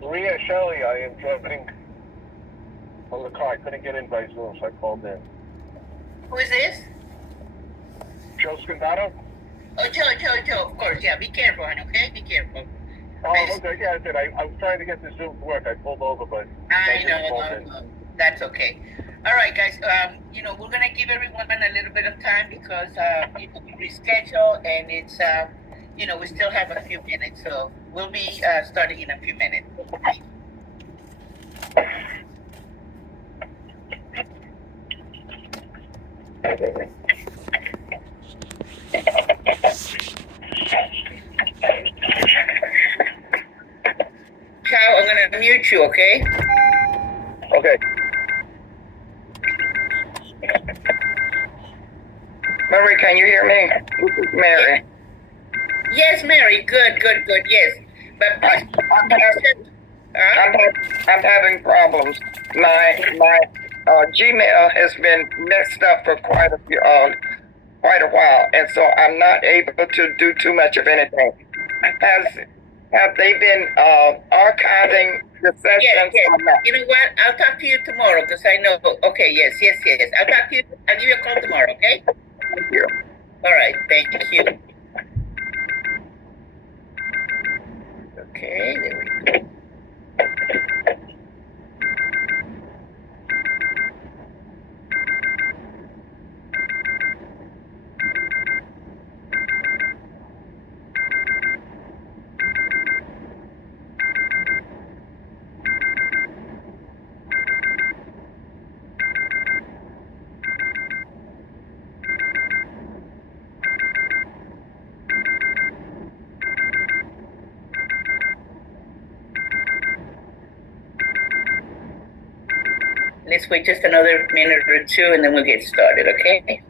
Maria Shelley, I am joining from the car. I couldn't get in by Zoom, so I called in. Who is this? Joe Scandato? Oh, Joe, of course, yeah. Be careful, hon, okay? Be careful. Oh, okay, yeah, I did. I was trying to get the Zoom to work. I pulled over, but I know. That's okay. All right, guys. We're gonna give everyone a little bit of time because we reschedule, and it's we still have a few minutes, so we'll be starting in a few minutes. Chow, I'm gonna mute you, okay? Okay. Mary, can you hear me? This is Mary. Yes, Mary. Good. Yes, but please. I'm having problems. My Gmail has been messed up for quite a while, and so I'm not able to do too much of anything. Have they been archiving the sessions? Yes. You know what? I'll talk to you tomorrow because I know. Okay. Yes. I'll talk to you. I'll give you a call tomorrow. Okay. Thank you. All right. Thank you. Okay. There we go. Let's wait just another minute or two and then we'll get started, okay?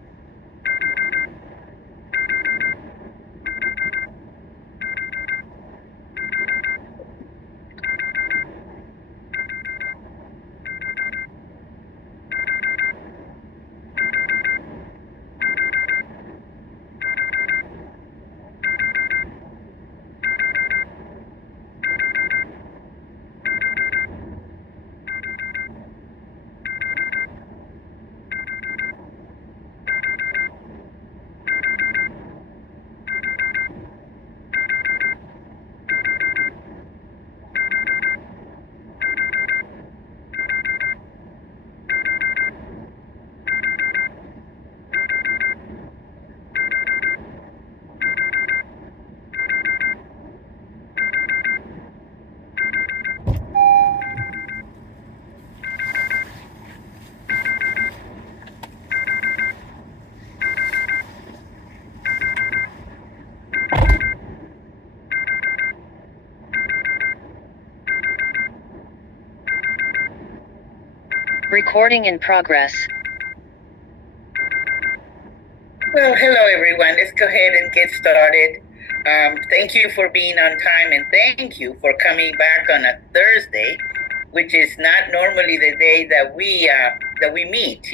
Recording in progress. Well, hello everyone. Let's go ahead and get started. Thank you for being on time and thank you for coming back on a Thursday, which is not normally the day that we meet,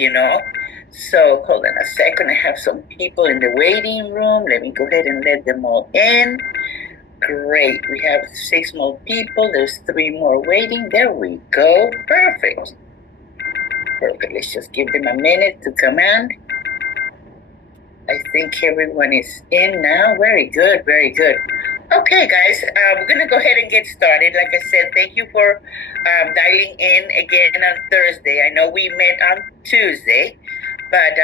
So hold on a second. I have some people in the waiting room. Let me go ahead and let them all in. Great. We have 6 more people. There's 3 more waiting. There we go. Perfect. Let's just give them a minute to come in. I think everyone is in now. Very good. Okay, guys, we're going to go ahead and get started. Like I said, thank you for dialing in again on Thursday. I know we met on Tuesday, but,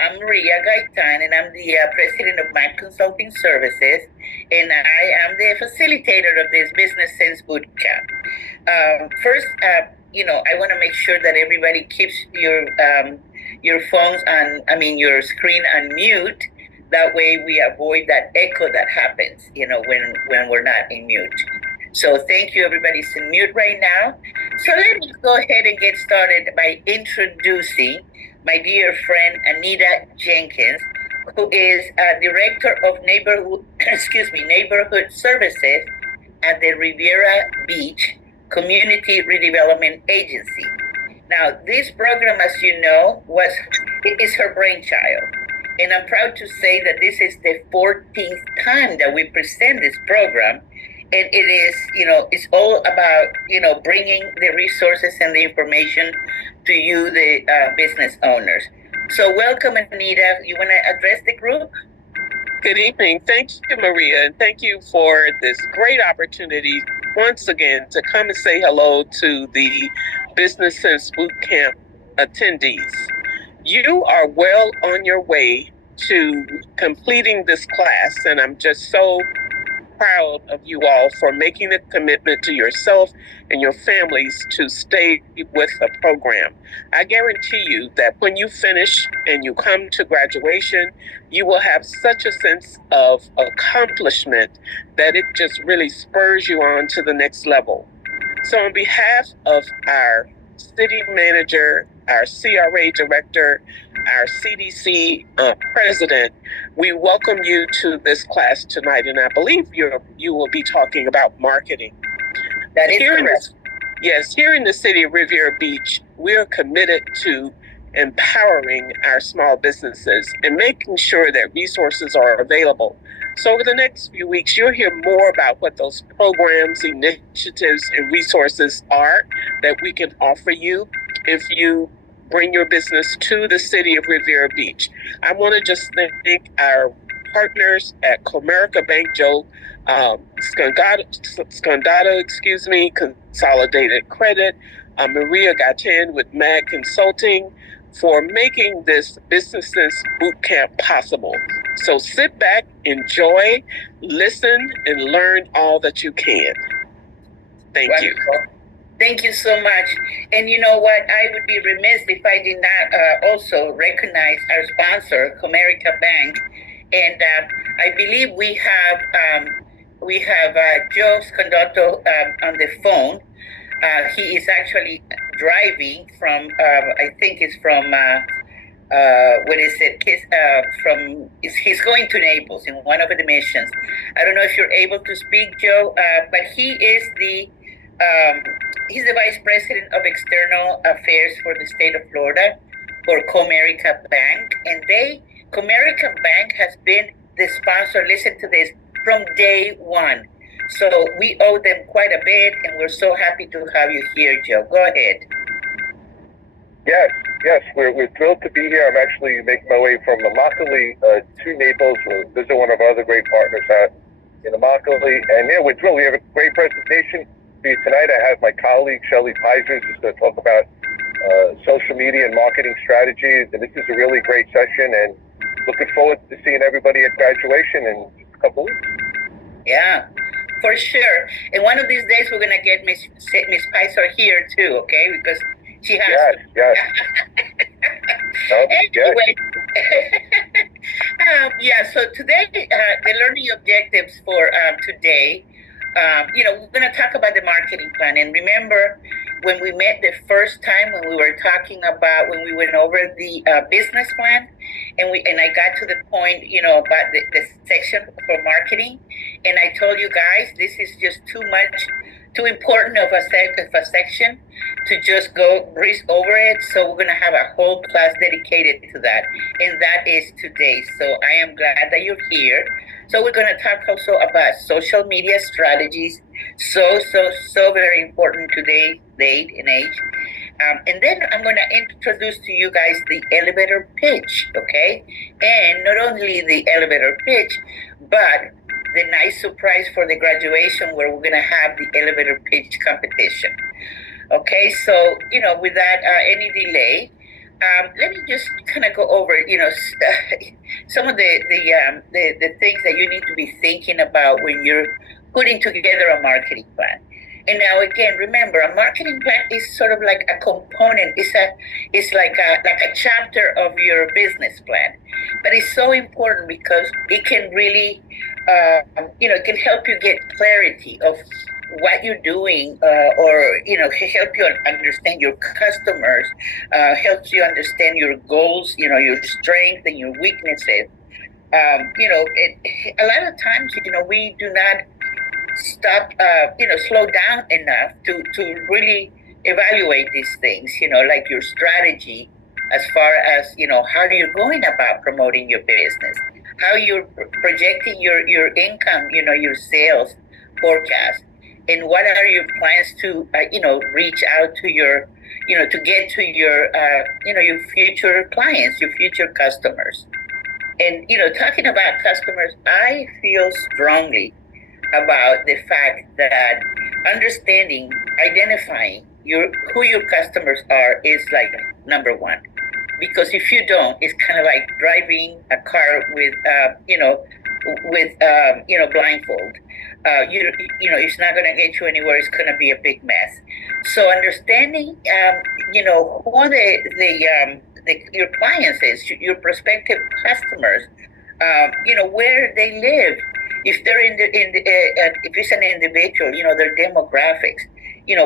I'm Maria Gaitan, and I'm the president of MAC Consulting Services, and I am the facilitator of this Business Sense Bootcamp. First, I want to make sure that everybody keeps your phones your screen on mute. That way we avoid that echo that happens, when we're not in mute. So thank you, everybody's in mute right now. So let me go ahead and get started by introducing my dear friend, Anita Jenkins, who is Director of Neighborhood Services at the Riviera Beach Community Redevelopment Agency. Now, this program, as you know, is her brainchild. And I'm proud to say that this is the 14th time that we present this program. And it is, it's all about, bringing the resources and the information to you, the business owners. So welcome, Anita. You want to address the group? Good evening. Thank you, Maria, and thank you for this great opportunity once again to come and say hello to the Business Sense Bootcamp attendees. You are well on your way to completing this class, and I'm just so proud of you all for making the commitment to yourself and your families to stay with the program. I guarantee you that when you finish and you come to graduation, you will have such a sense of accomplishment that it just really spurs you on to the next level. So on behalf of our city manager, our CRA director, our CDC president, we welcome you to this class tonight, and I believe you will be talking about marketing. That is correct. Yes, here in the city of Riviera Beach, we're committed to empowering our small businesses and making sure that resources are available. So over the next few weeks, you'll hear more about what those programs, initiatives, and resources are that we can offer you if you bring your business to the city of Riviera Beach. I want to just thank our partners at Comerica Bank, Joe Scondado, Consolidated Credit, Maria Gaten with MAG Consulting, for making this Business Sense Bootcamp possible. So sit back, enjoy, listen, and learn all that you can. Thank you. Thank you so much. And you know what? I would be remiss if I did not also recognize our sponsor, Comerica Bank. And I believe we have Joe Scondotto on the phone. He is actually driving from, I think it's from, what is it? He's going to Naples in one of the missions. I don't know if you're able to speak, Joe, but he is he's the Vice President of External Affairs for the state of Florida for Comerica Bank. And Comerica Bank has been the sponsor, listen to this, from day one. So we owe them quite a bit, and we're so happy to have you here, Joe. Go ahead. Yes, we're thrilled to be here. I'm actually making my way from Immokalee to Naples. We'll visit one of our other great partners out in Immokalee. And yeah, we're thrilled. We have a great presentation for you tonight. I have my colleague, Shelly Pizer, who's going to talk about social media and marketing strategies. And this is a really great session, and looking forward to seeing everybody at graduation in just a couple weeks. Yeah, for sure. And one of these days, we're going to get Miss Pizer here too, okay? Because she has Yes. Anyway, so today, the learning objectives for today, we're going to talk about the marketing plan. And remember, when we met the first time, when we went over the business plan, and I got to the point, about the section for marketing, and I told you guys, this is just too important of a section to just go breeze over it. So we're going to have a whole class dedicated to that. And that is today. So I am glad that you're here. So we're going to talk also about social media strategies. So very important today's date and age. And then I'm going to introduce to you guys the elevator pitch, okay? And not only the elevator pitch, but the nice surprise for the graduation where we're going to have the elevator pitch competition. Okay, so, without any delay, let me just kind of go over, some of the things that you need to be thinking about when you're putting together a marketing plan. And now again, remember, a marketing plan is sort of like a component. It's like a chapter of your business plan. But it's so important because it can really, it can help you get clarity of what you're doing, or help you understand your customers, helps you understand your goals, your strengths and your weaknesses. A lot of times, we do not slow down enough to really evaluate these things, like your strategy, as far as, how you're going about promoting your business, how you're projecting your income, your sales forecast, and what are your plans to, reach out to your, to get to your future clients, your future customers. And, talking about customers, I feel strongly about the fact that understanding, identifying who your customers are is like number one. Because if you don't, it's kind of like driving a car with, blindfold. It's not going to get you anywhere. It's going to be a big mess. So understanding, who your clients is, your prospective customers, where they live, if they're if it's an individual, their demographics,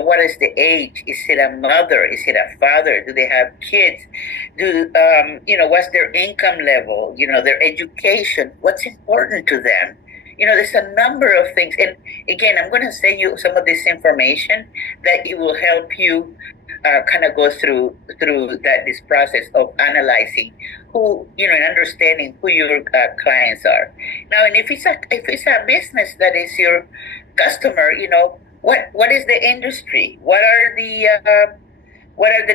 what is the age? Is it a mother? Is it a father? Do they have kids? What's their income level? Their education, what's important to them? There's a number of things. And again, I'm going to send you some of this information that it will help you kind of go through this process of analyzing who, and understanding who your clients are. Now, and if it's a business that is your customer, what is the industry? What are the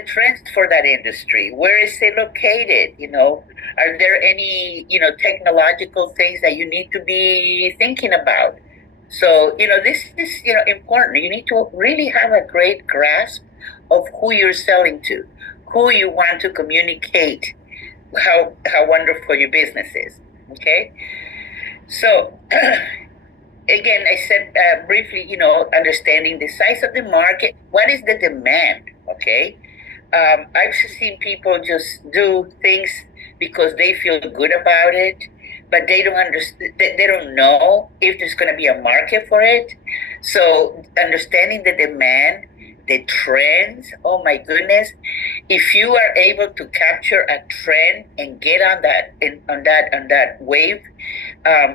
trends for that industry? Where is it located? Are there any technological things that you need to be thinking about? So this is important. You need to really have a great grasp of who you're selling to, who you want to communicate how wonderful your business is. Okay, so again, I said briefly, understanding the size of the market. What is the demand? Okay, I've seen people just do things because they feel good about it, but they don't understand. They don't know if there's going to be a market for it. So understanding the demand, the trends. Oh my goodness! If you are able to capture a trend and get on that wave,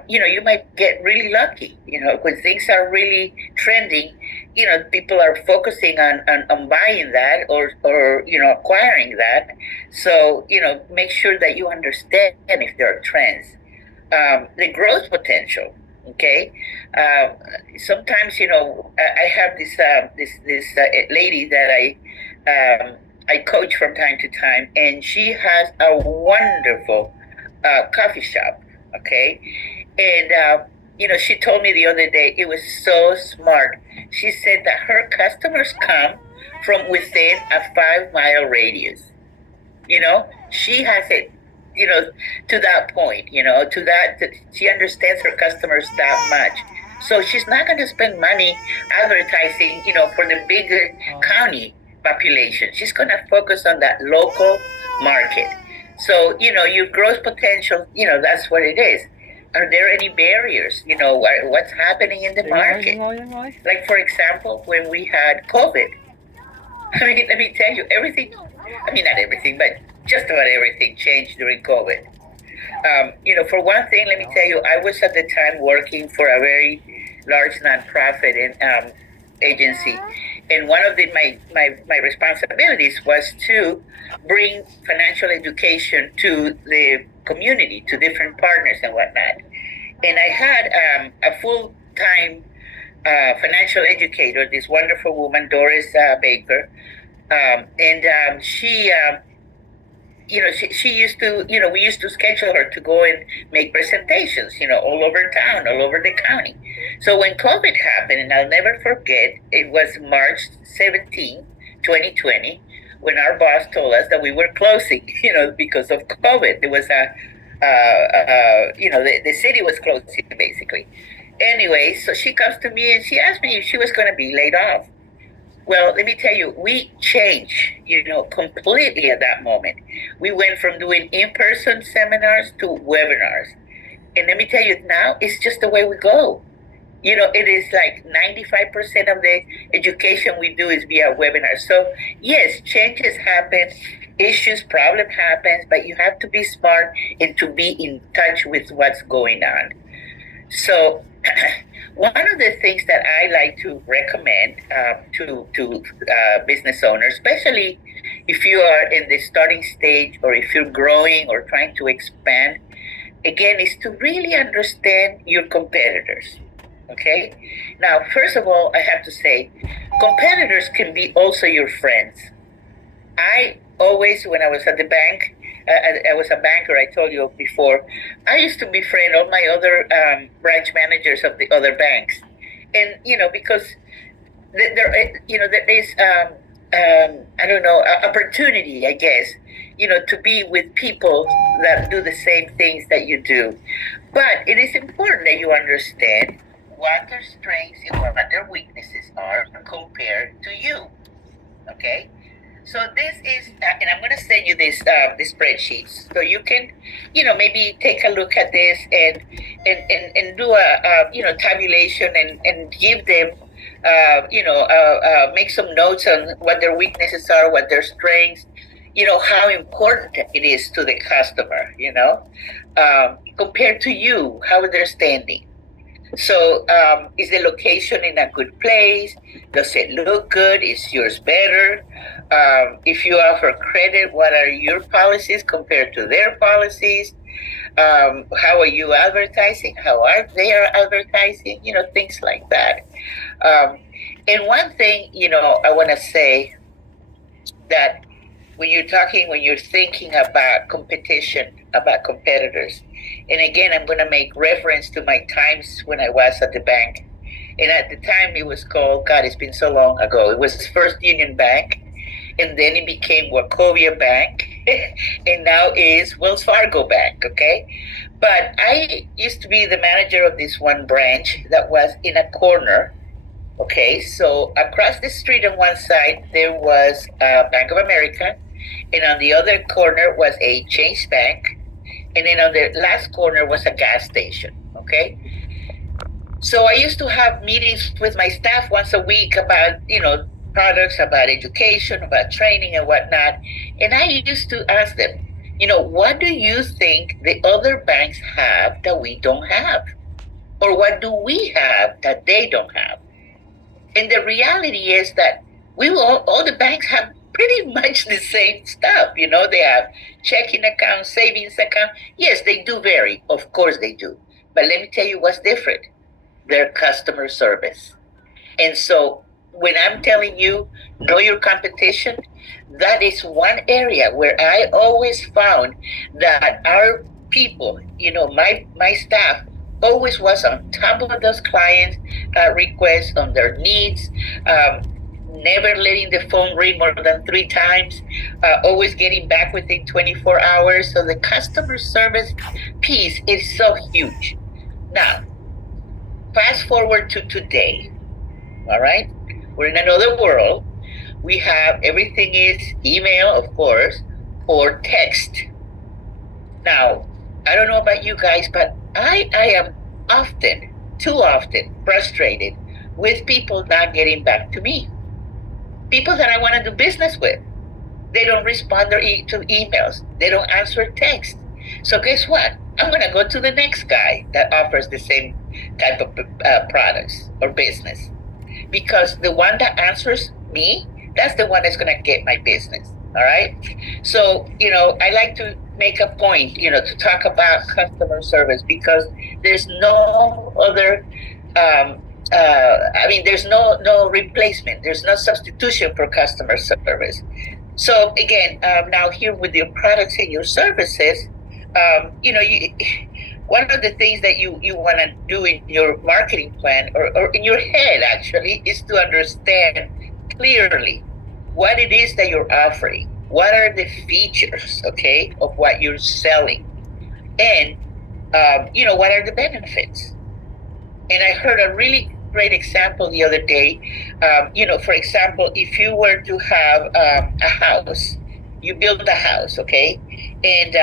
you might get really lucky. When things are really trending, people are focusing on buying that or acquiring that. So make sure that you understand if there are trends, the growth potential. Okay, sometimes I have this lady that I coach from time to time, and she has a wonderful coffee shop. Okay, and she told me the other day, it was so smart. She said that her customers come from within a 5-mile radius. She has it to that point, she understands her customers that much. So she's not going to spend money advertising, for the bigger county population. She's going to focus on that local market. So, your growth potential, that's what it is. Are there any barriers? What's happening in the market? Like, for example, when we had COVID, let me tell you, everything, not everything, but just about everything changed during COVID. For one thing, let me tell you, I was at the time working for a very large nonprofit agency, and one of my responsibilities was to bring financial education to the community, to different partners and whatnot. And I had a full-time financial educator, this wonderful woman, Doris Baker, and she used to, we used to schedule her to go and make presentations, all over town, all over the county. So when COVID happened, and I'll never forget, it was March 17, 2020, when our boss told us that we were closing, because of COVID. There was the city was closing, basically. Anyway, so she comes to me and she asked me if she was going to be laid off. Well, let me tell you, we changed, completely at that moment. We went from doing in-person seminars to webinars. And let me tell you, now it's just the way we go. It is like 95% of the education we do is via webinar. So yes, changes happen, problem happens, but you have to be smart and to be in touch with what's going on. So one of the things that I like to recommend to business owners, especially if you are in the starting stage or if you're growing or trying to expand, again, is to really understand your competitors. Okay? Now, first of all, I have to say, competitors can be also your friends. I always, when I was at the bank, I was a banker, I told you before, I used to befriend all my other branch managers of the other banks. And, because there is, I don't know, opportunity, I guess, to be with people that do the same things that you do. But it is important that you understand what their strengths and what their weaknesses are compared to you. Okay? So this is, and I'm going to send you this spreadsheets so you can, maybe take a look at this and do a tabulation and give them, make some notes on what their weaknesses are, what their strengths, how important it is to the customer, compared to you, how they're standing. So, is the location in a good place? Does it look good? Is yours better? If you offer credit, what are your policies compared to their policies? How are you advertising? How are they advertising? Things like that. And one thing, I want to say that when you're thinking about competition, about competitors, and again, I'm going to make reference to my times when I was at the bank. And at the time, it was called, God, it's been so long ago. It was First Union Bank, and then it became Wachovia Bank, and now is Wells Fargo Bank, okay? But I used to be the manager of this one branch that was in a corner. Okay, so across the street on one side, there was Bank of America, and on the other corner was a Chase Bank, and then on the last corner was a gas station, okay? So I used to have meetings with my staff once a week about, products, about education, about training and whatnot, and I used to ask them, what do you think the other banks have that we don't have? Or what do we have that they don't have? And the reality is that all the banks have pretty much the same stuff. They have checking accounts, savings accounts. Yes, they do vary. Of course they do. But let me tell you what's different. Their customer service. And so when I'm telling you, know your competition, that is one area where I always found that our people, my staff, always was on top of those clients' requests, on their needs, never letting the phone ring more than 3 times, always getting back within 24 hours. So the customer service piece is so huge. Now, fast forward to today, all right? We're in another world. We have everything is email, of course, or text. Now, I don't know about you guys, but I am often, too often, frustrated with people not getting back to me. People that I want to do business with. They don't respond to emails. They don't answer text. So guess what? I'm going to go to the next guy that offers the same type of products or business. Because the one that answers me, that's the one that's going to get my business. All right. So, I like to make a point, to talk about customer service because there's no other, there's no replacement. There's no substitution for customer service. So again, now here with your products and your services, one of the things that you want to do in your marketing plan or in your head actually is to understand clearly what it is that you're offering. What are the features, okay, of what you're selling? And, what are the benefits? And I heard a really great example the other day. For example, if you were to have a house, you build a house, okay? And,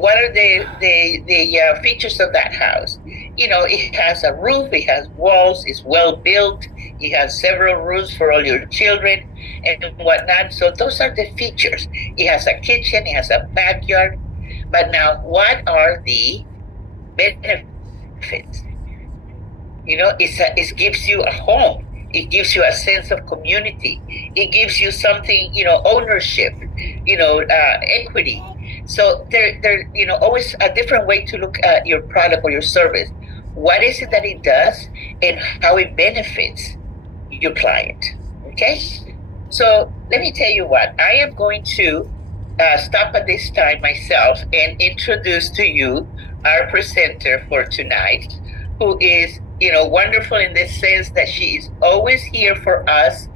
what are the features of that house? It has a roof, it has walls, it's well built, it has several rooms for all your children and whatnot. So those are the features. It has a kitchen, it has a backyard. But now, what are the benefits? It gives you a home. It gives you a sense of community. It gives you something, ownership, equity. So there, always a different way to look at your product or your service. What is it that it does, and how it benefits your client? Okay. So let me tell you what I am going to stop at this time myself and introduce to you our presenter for tonight, who is, wonderful in this sense that she is always here for us.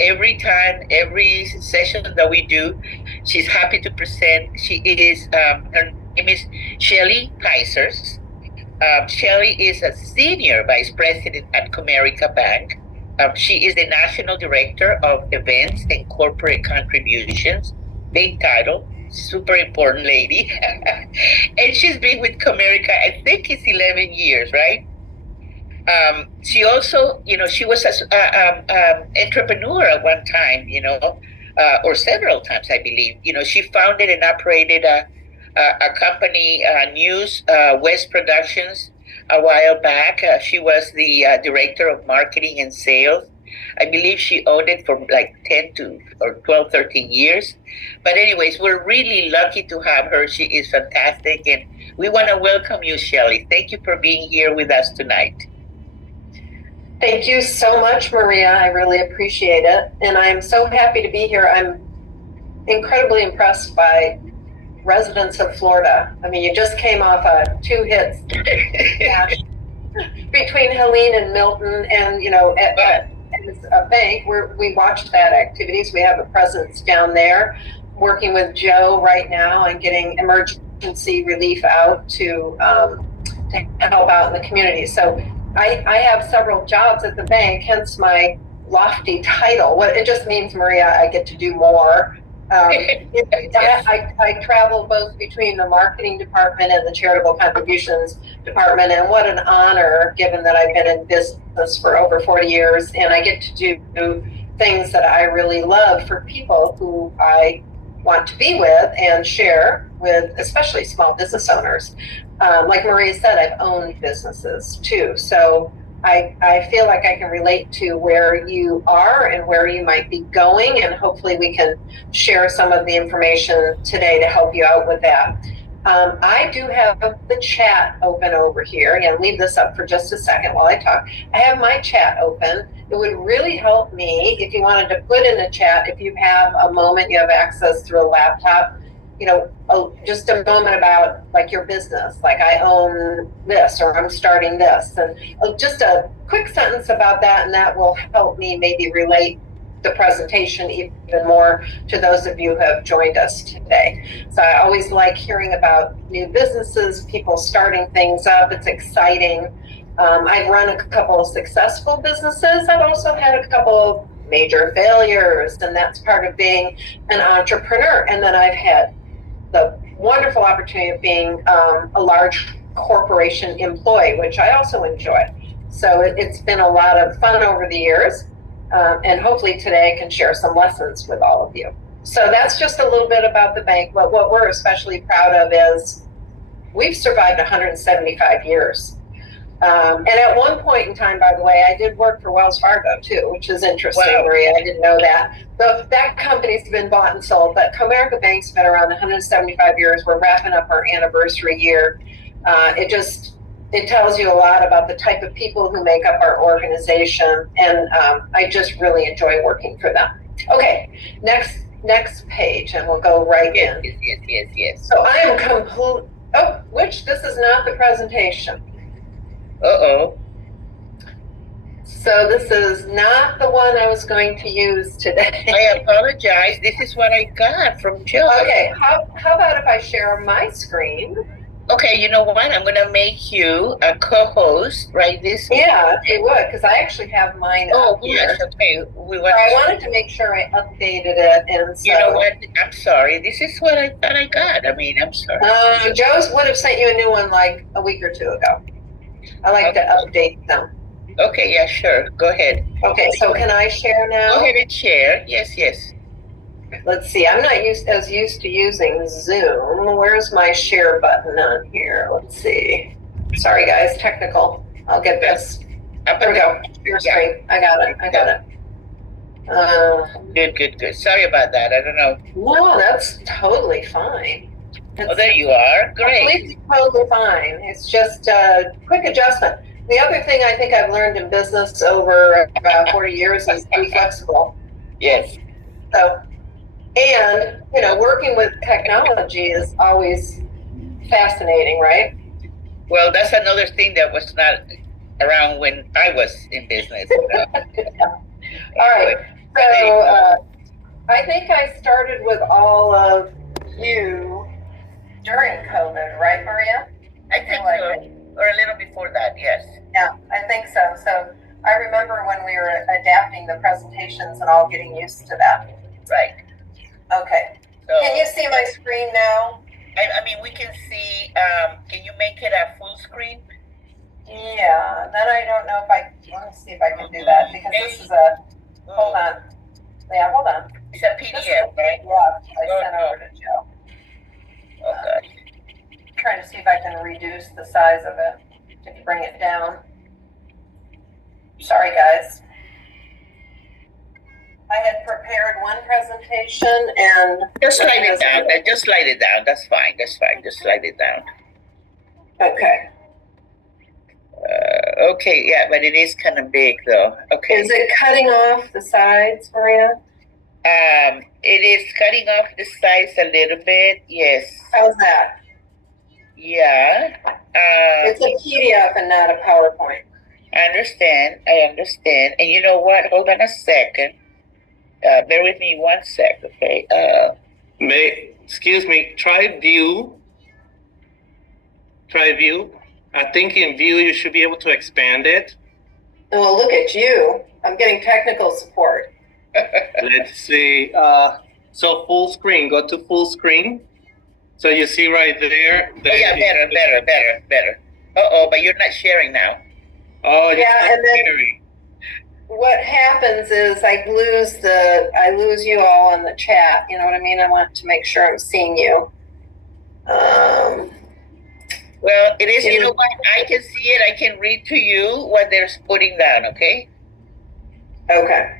Every time, every session that we do, she's happy to present. She is, her name is Shelly Pisers. Shelly is a senior vice president at Comerica Bank. She is the national director of events and corporate contributions. Big title, super important lady. And she's been with Comerica, I think it's 11 years, right? She also, she was an entrepreneur at one time, or several times, I believe. She founded and operated a company, News West Productions, a while back. She was the director of marketing and sales. I believe she owned it for like 10 to or 12, 13 years. But anyways, we're really lucky to have her. She is fantastic. And we want to welcome you, Shelly. Thank you for being here with us tonight. Thank you so much, Maria. I really appreciate it. And I'm so happy to be here. I'm incredibly impressed by residents of Florida. I mean, you just came off 2 hits between Helene and Milton, and at a bank where we watched that activities. We have a presence down there, working with Joe right now and getting emergency relief out to help out in the community. So I have several jobs at the bank, hence my lofty title. What it just means, Maria, I get to do more. I travel both between the marketing department and the charitable contributions department, and what an honor, given that I've been in business for over 40 years, and I get to do things that I really love for people who I want to be with and share with, especially small business owners. Like Maria said, I've owned businesses too, so I feel like I can relate to where you are and where you might be going, and hopefully we can share some of the information today to help you out with that. I do have the chat open over here. Again, leave this up for just a second while I talk. I have my chat open. It would really help me if you wanted to put in the chat, if you have a moment, you have access through a laptop, just a moment about like your business, like I own this or I'm starting this, and just a quick sentence about that, and that will help me maybe relate the presentation even more to those of you who have joined us today. So I always like hearing about new businesses, people starting things up. It's exciting. I've run a couple of successful businesses. I've also had a couple of major failures, and that's part of being an entrepreneur. And then I've had the wonderful opportunity of being a large corporation employee, which I also enjoy. So it's been a lot of fun over the years. And hopefully today I can share some lessons with all of you. So that's just a little bit about the bank. But what we're especially proud of is we've survived 175 years. And at one point in time, by the way, I did work for Wells Fargo too, which is interesting, wow. Maria. I didn't know that. That company's been bought and sold, but Comerica Bank's been around 175 years. We're wrapping up our anniversary year. It tells you a lot about the type of people who make up our organization, and I just really enjoy working for them. Okay, next page, and we'll go right in. Yes. So I am complete. Oh, this is not the presentation. Uh-oh. So this is not the one I was going to use today. I apologize. This is what I got from Joe. Okay, how about if I share my screen? Okay, you know what? I'm going to make you a co-host, right? Yeah, if you would, because I actually have mine up here. Yes, okay. I wanted to make sure I updated it, and so... You know what? I'm sorry. This is what I thought I got. I mean, I'm sorry. Joe's would have sent you a new one like a week or two ago. I like to update them. Okay, yeah, sure. Go ahead. Okay, so can I share now? Go ahead and share. Yes. Let's see. I'm not used to using Zoom. Where's my share button on here? Let's see. Sorry, guys. Technical. I'll get this. There we go. Your screen. I got it. Good. Sorry about that. I don't know. No, that's totally fine. Oh, there you are. Great. Completely totally fine. It's just a quick adjustment. The other thing I think I've learned in business over about 40 years is be flexible. Yes. So, and, working with technology is always fascinating, right? Well, that's another thing that was not around when I was in business. All right. So, I think I started with all of you during COVID, right, Maria? I think so. Or a little before that, yes. Yeah, I think so. So I remember when we were adapting the presentations and all getting used to that. Right. Okay. So, can you see my screen now? I mean, we can see, can you make it a full screen? Yeah, then I don't know if let me see if I can do that, because this is hold on. Yeah, hold on. It's a PDF, right? Yeah, I sent over to Joe. Okay. Trying to see if I can reduce the size of it to bring it down. Sorry, guys. I had prepared one presentation and just slide it down. Just slide it down. That's fine. Just slide it down. Okay. Okay, yeah, but it is kind of big though. Okay. Is it cutting off the sides, Maria? It is cutting off the sides a little bit. Yes. How's that? Yeah. It's a PDF and not a PowerPoint. I understand. And you know what? Hold on a second. Bear with me 1 sec, okay? Excuse me, try view. I think in view you should be able to expand it. Well, look at you. I'm getting technical support. Let's see. So full screen, go to full screen. So you see right there. Yeah, better. But you're not sharing now. Oh, yeah, and then sharing. What happens is I lose you all in the chat. You know what I mean? I want to make sure I'm seeing you. Well, it is. You know what? I can see it. I can read to you what they're putting down. Okay. Okay.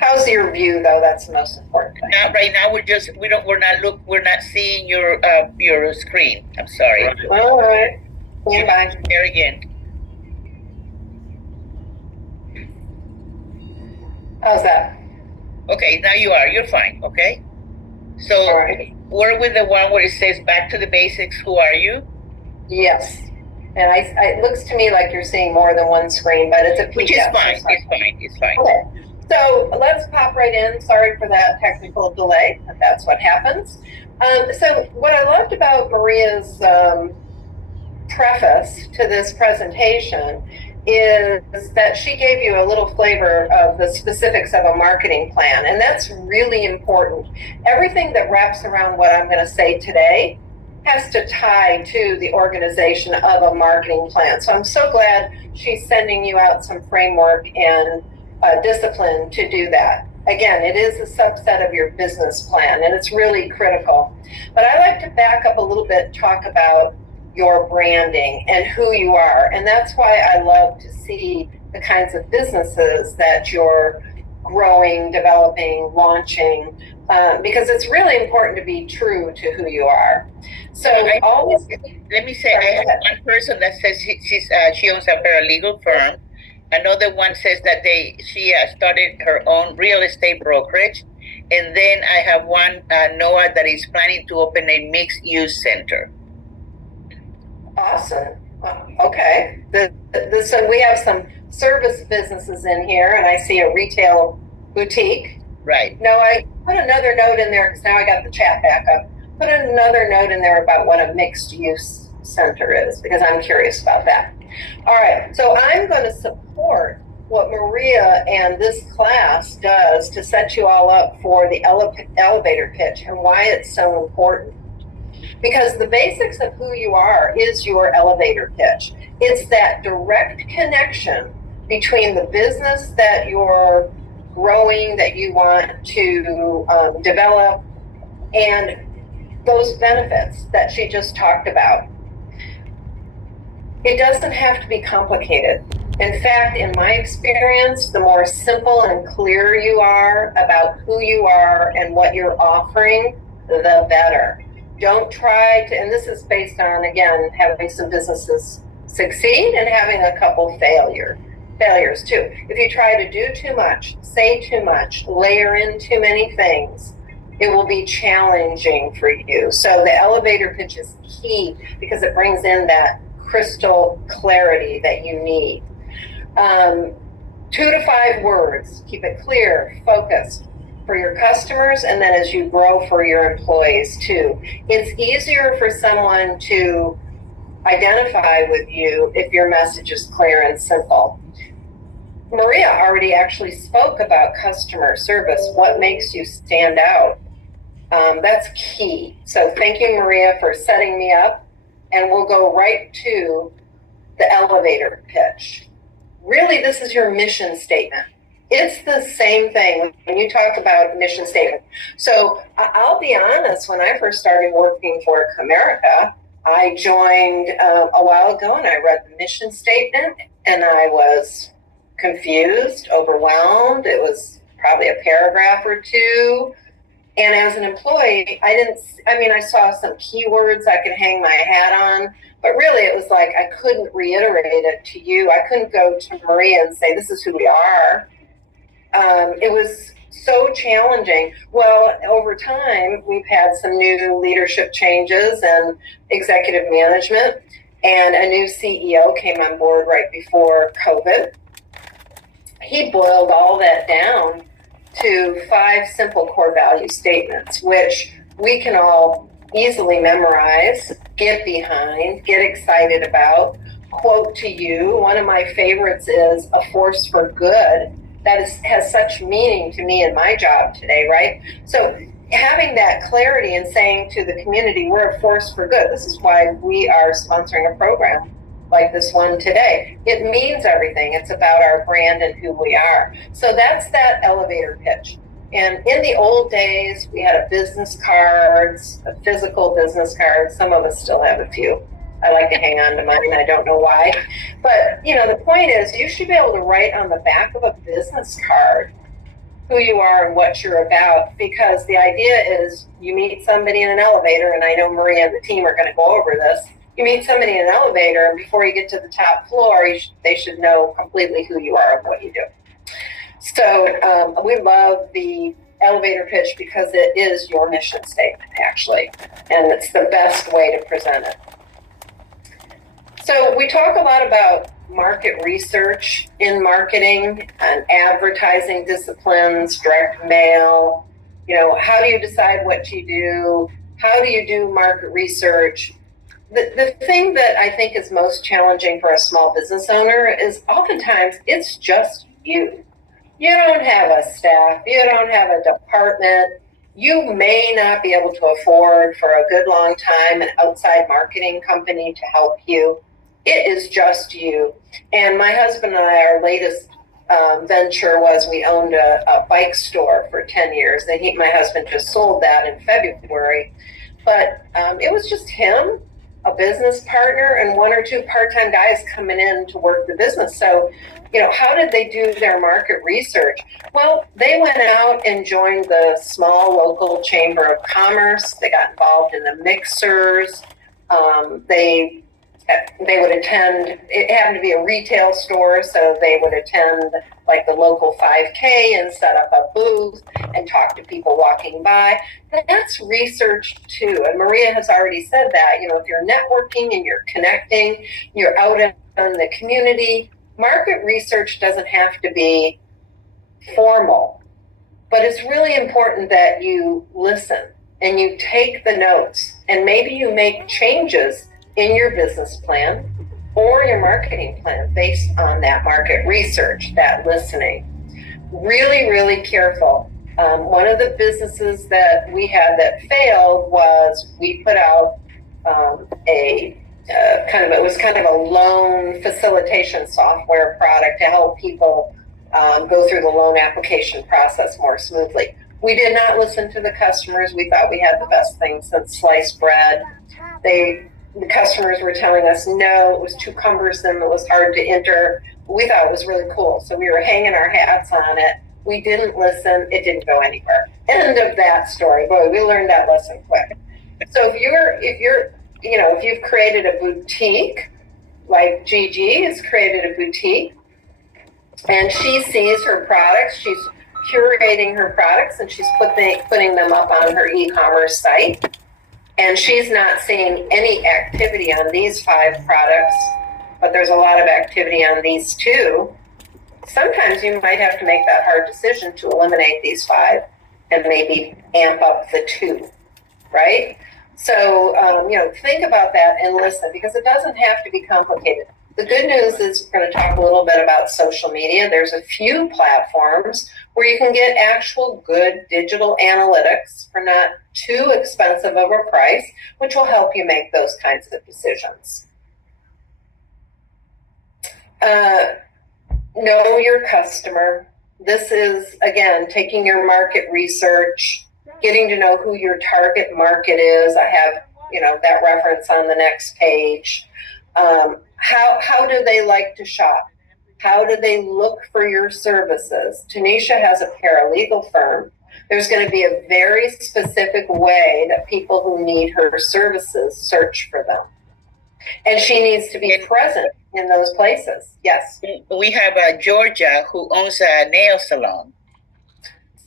How's your view though? That's the most important thing. Right now we're not seeing your screen. I'm sorry. Right. All right. Stand by. There again. How's that? Okay, now you're fine. Okay. So right. We're with the one where it says back to the basics. Who are you? Yes. And it looks to me like you're seeing more than one screen, but it's a PDF. Which is fine. It's fine. Okay. So let's pop right in. Sorry for that technical delay, but that's what happens. So what I loved about Maria's preface to this presentation is that she gave you a little flavor of the specifics of a marketing plan, and that's really important. Everything that wraps around what I'm going to say today has to tie to the organization of a marketing plan. So I'm so glad she's sending you out some framework and discipline to do that. Again, it is a subset of your business plan, and it's really critical. But I like to back up a little bit and talk about your branding and who you are. And that's why I love to see the kinds of businesses that you're growing, developing, launching, because it's really important to be true to who you are. So always, let me say, I have one person that says she owns a paralegal firm. Another one says that she started her own real estate brokerage. And then I have one, Noah, that is planning to open a mixed-use center. Awesome. Okay. So we have some service businesses in here, and I see a retail boutique. Right. No, I put another note in there because now I got the chat back up. Put another note in there about what a mixed-use center is, because I'm curious about that. All right. So I'm going to support what Maria and this class does to set you all up for the elevator pitch and why it's so important. Because the basics of who you are is your elevator pitch. It's that direct connection between the business that you're growing, that you want to develop, and those benefits that she just talked about. It doesn't have to be complicated. In fact, in my experience, the more simple and clear you are about who you are and what you're offering, the better. Don't try to, and this is based on, again, having some businesses succeed and having a couple failures too. If you try to do too much, say too much, layer in too many things, it will be challenging for you. So the elevator pitch is key because it brings in that crystal clarity that you need. 2 to 5 words. Keep it clear, focused for your customers, and then as you grow for your employees too. It's easier for someone to identify with you if your message is clear and simple. Maria already actually spoke about customer service. What makes you stand out? That's key. So thank you, Maria, for setting me up. And we'll go right to the elevator pitch. Really, this is your mission statement. It's the same thing when you talk about mission statement. So I'll be honest, when I first started working for Comerica, I joined a while ago and I read the mission statement and I was confused, overwhelmed. It was probably a paragraph or two. And as an employee, I saw some keywords I could hang my hat on, but really it was like I couldn't reiterate it to you. I couldn't go to Maria and say, this is who we are. It was so challenging. Well, over time, we've had some new leadership changes and executive management, and a new CEO came on board right before COVID. He boiled all that down to 5 simple core value statements, which we can all easily memorize, get behind, get excited about, quote to you. One of my favorites is a force for good. That has such meaning to me in my job today, right? So having that clarity and saying to the community, we're a force for good. This is why we are sponsoring a program like this one today. It means everything. It's about our brand and who we are. So that's that elevator pitch. And in the old days, we had a business cards, a physical business card. Some of us still have a few. I like to hang on to mine. I don't know why. But, the point is you should be able to write on the back of a business card who you are and what you're about, because the idea is you meet somebody in an elevator, and I know Maria and the team are going to go over this. You meet somebody in an elevator, and before you get to the top floor, they should know completely who you are and what you do. So we love the elevator pitch because it is your mission statement, actually, and it's the best way to present it. So we talk a lot about market research in marketing and advertising disciplines, direct mail. How do you decide what you do? How do you do market research? The thing that I think is most challenging for a small business owner is oftentimes it's just you. You don't have a staff. You don't have a department. You may not be able to afford for a good long time an outside marketing company to help you. It is just you. And my husband and I, our latest venture was we owned a bike store for 10 years. And my husband just sold that in February. But it was just him, a business partner, and 1 or 2 part-time guys coming in to work the business. So, how did they do their market research? Well, they went out and joined the small local chamber of commerce. They got involved in the mixers. They would attend, it happened to be a retail store, so they would attend like the local 5K and set up a booth and talk to people walking by. That's research too. And Maria has already said that, if you're networking and you're connecting, you're out in the community, market research doesn't have to be formal, but it's really important that you listen and you take the notes and maybe you make changes in your business plan or your marketing plan based on that market research, that listening. Really, really careful. One of the businesses that we had that failed was we put out it was kind of a loan facilitation software product to help people go through the loan application process more smoothly. We did not listen to the customers. We thought we had the best thing since sliced bread. They the customers were telling us, no, it was too cumbersome, it was hard to enter. We thought it was really cool, so we were hanging our hats on it. We didn't listen, it didn't go anywhere. End of that story. Boy, we learned that lesson quick. So if you've created a boutique, like Gigi has created a boutique, and she sees her products, she's curating her products, and she's putting them up on her e-commerce site, and she's not seeing any activity on these 5 products, but there's a lot of activity on these 2. Sometimes you might have to make that hard decision to eliminate these 5 and maybe amp up the 2, right? So, think about that and listen, because it doesn't have to be complicated. The good news is we're going to talk a little bit about social media. There's a few platforms where you can get actual good digital analytics for not too expensive of a price, which will help you make those kinds of decisions. Know your customer. This is, again, taking your market research, getting to know who your target market is. I have, that reference on the next page. How do they like to shop? How do they look for your services? Tanisha has a paralegal firm. There's going to be a very specific way that people who need her services search for them. And she needs to be present in those places. Yes. We have Georgia who owns a nail salon.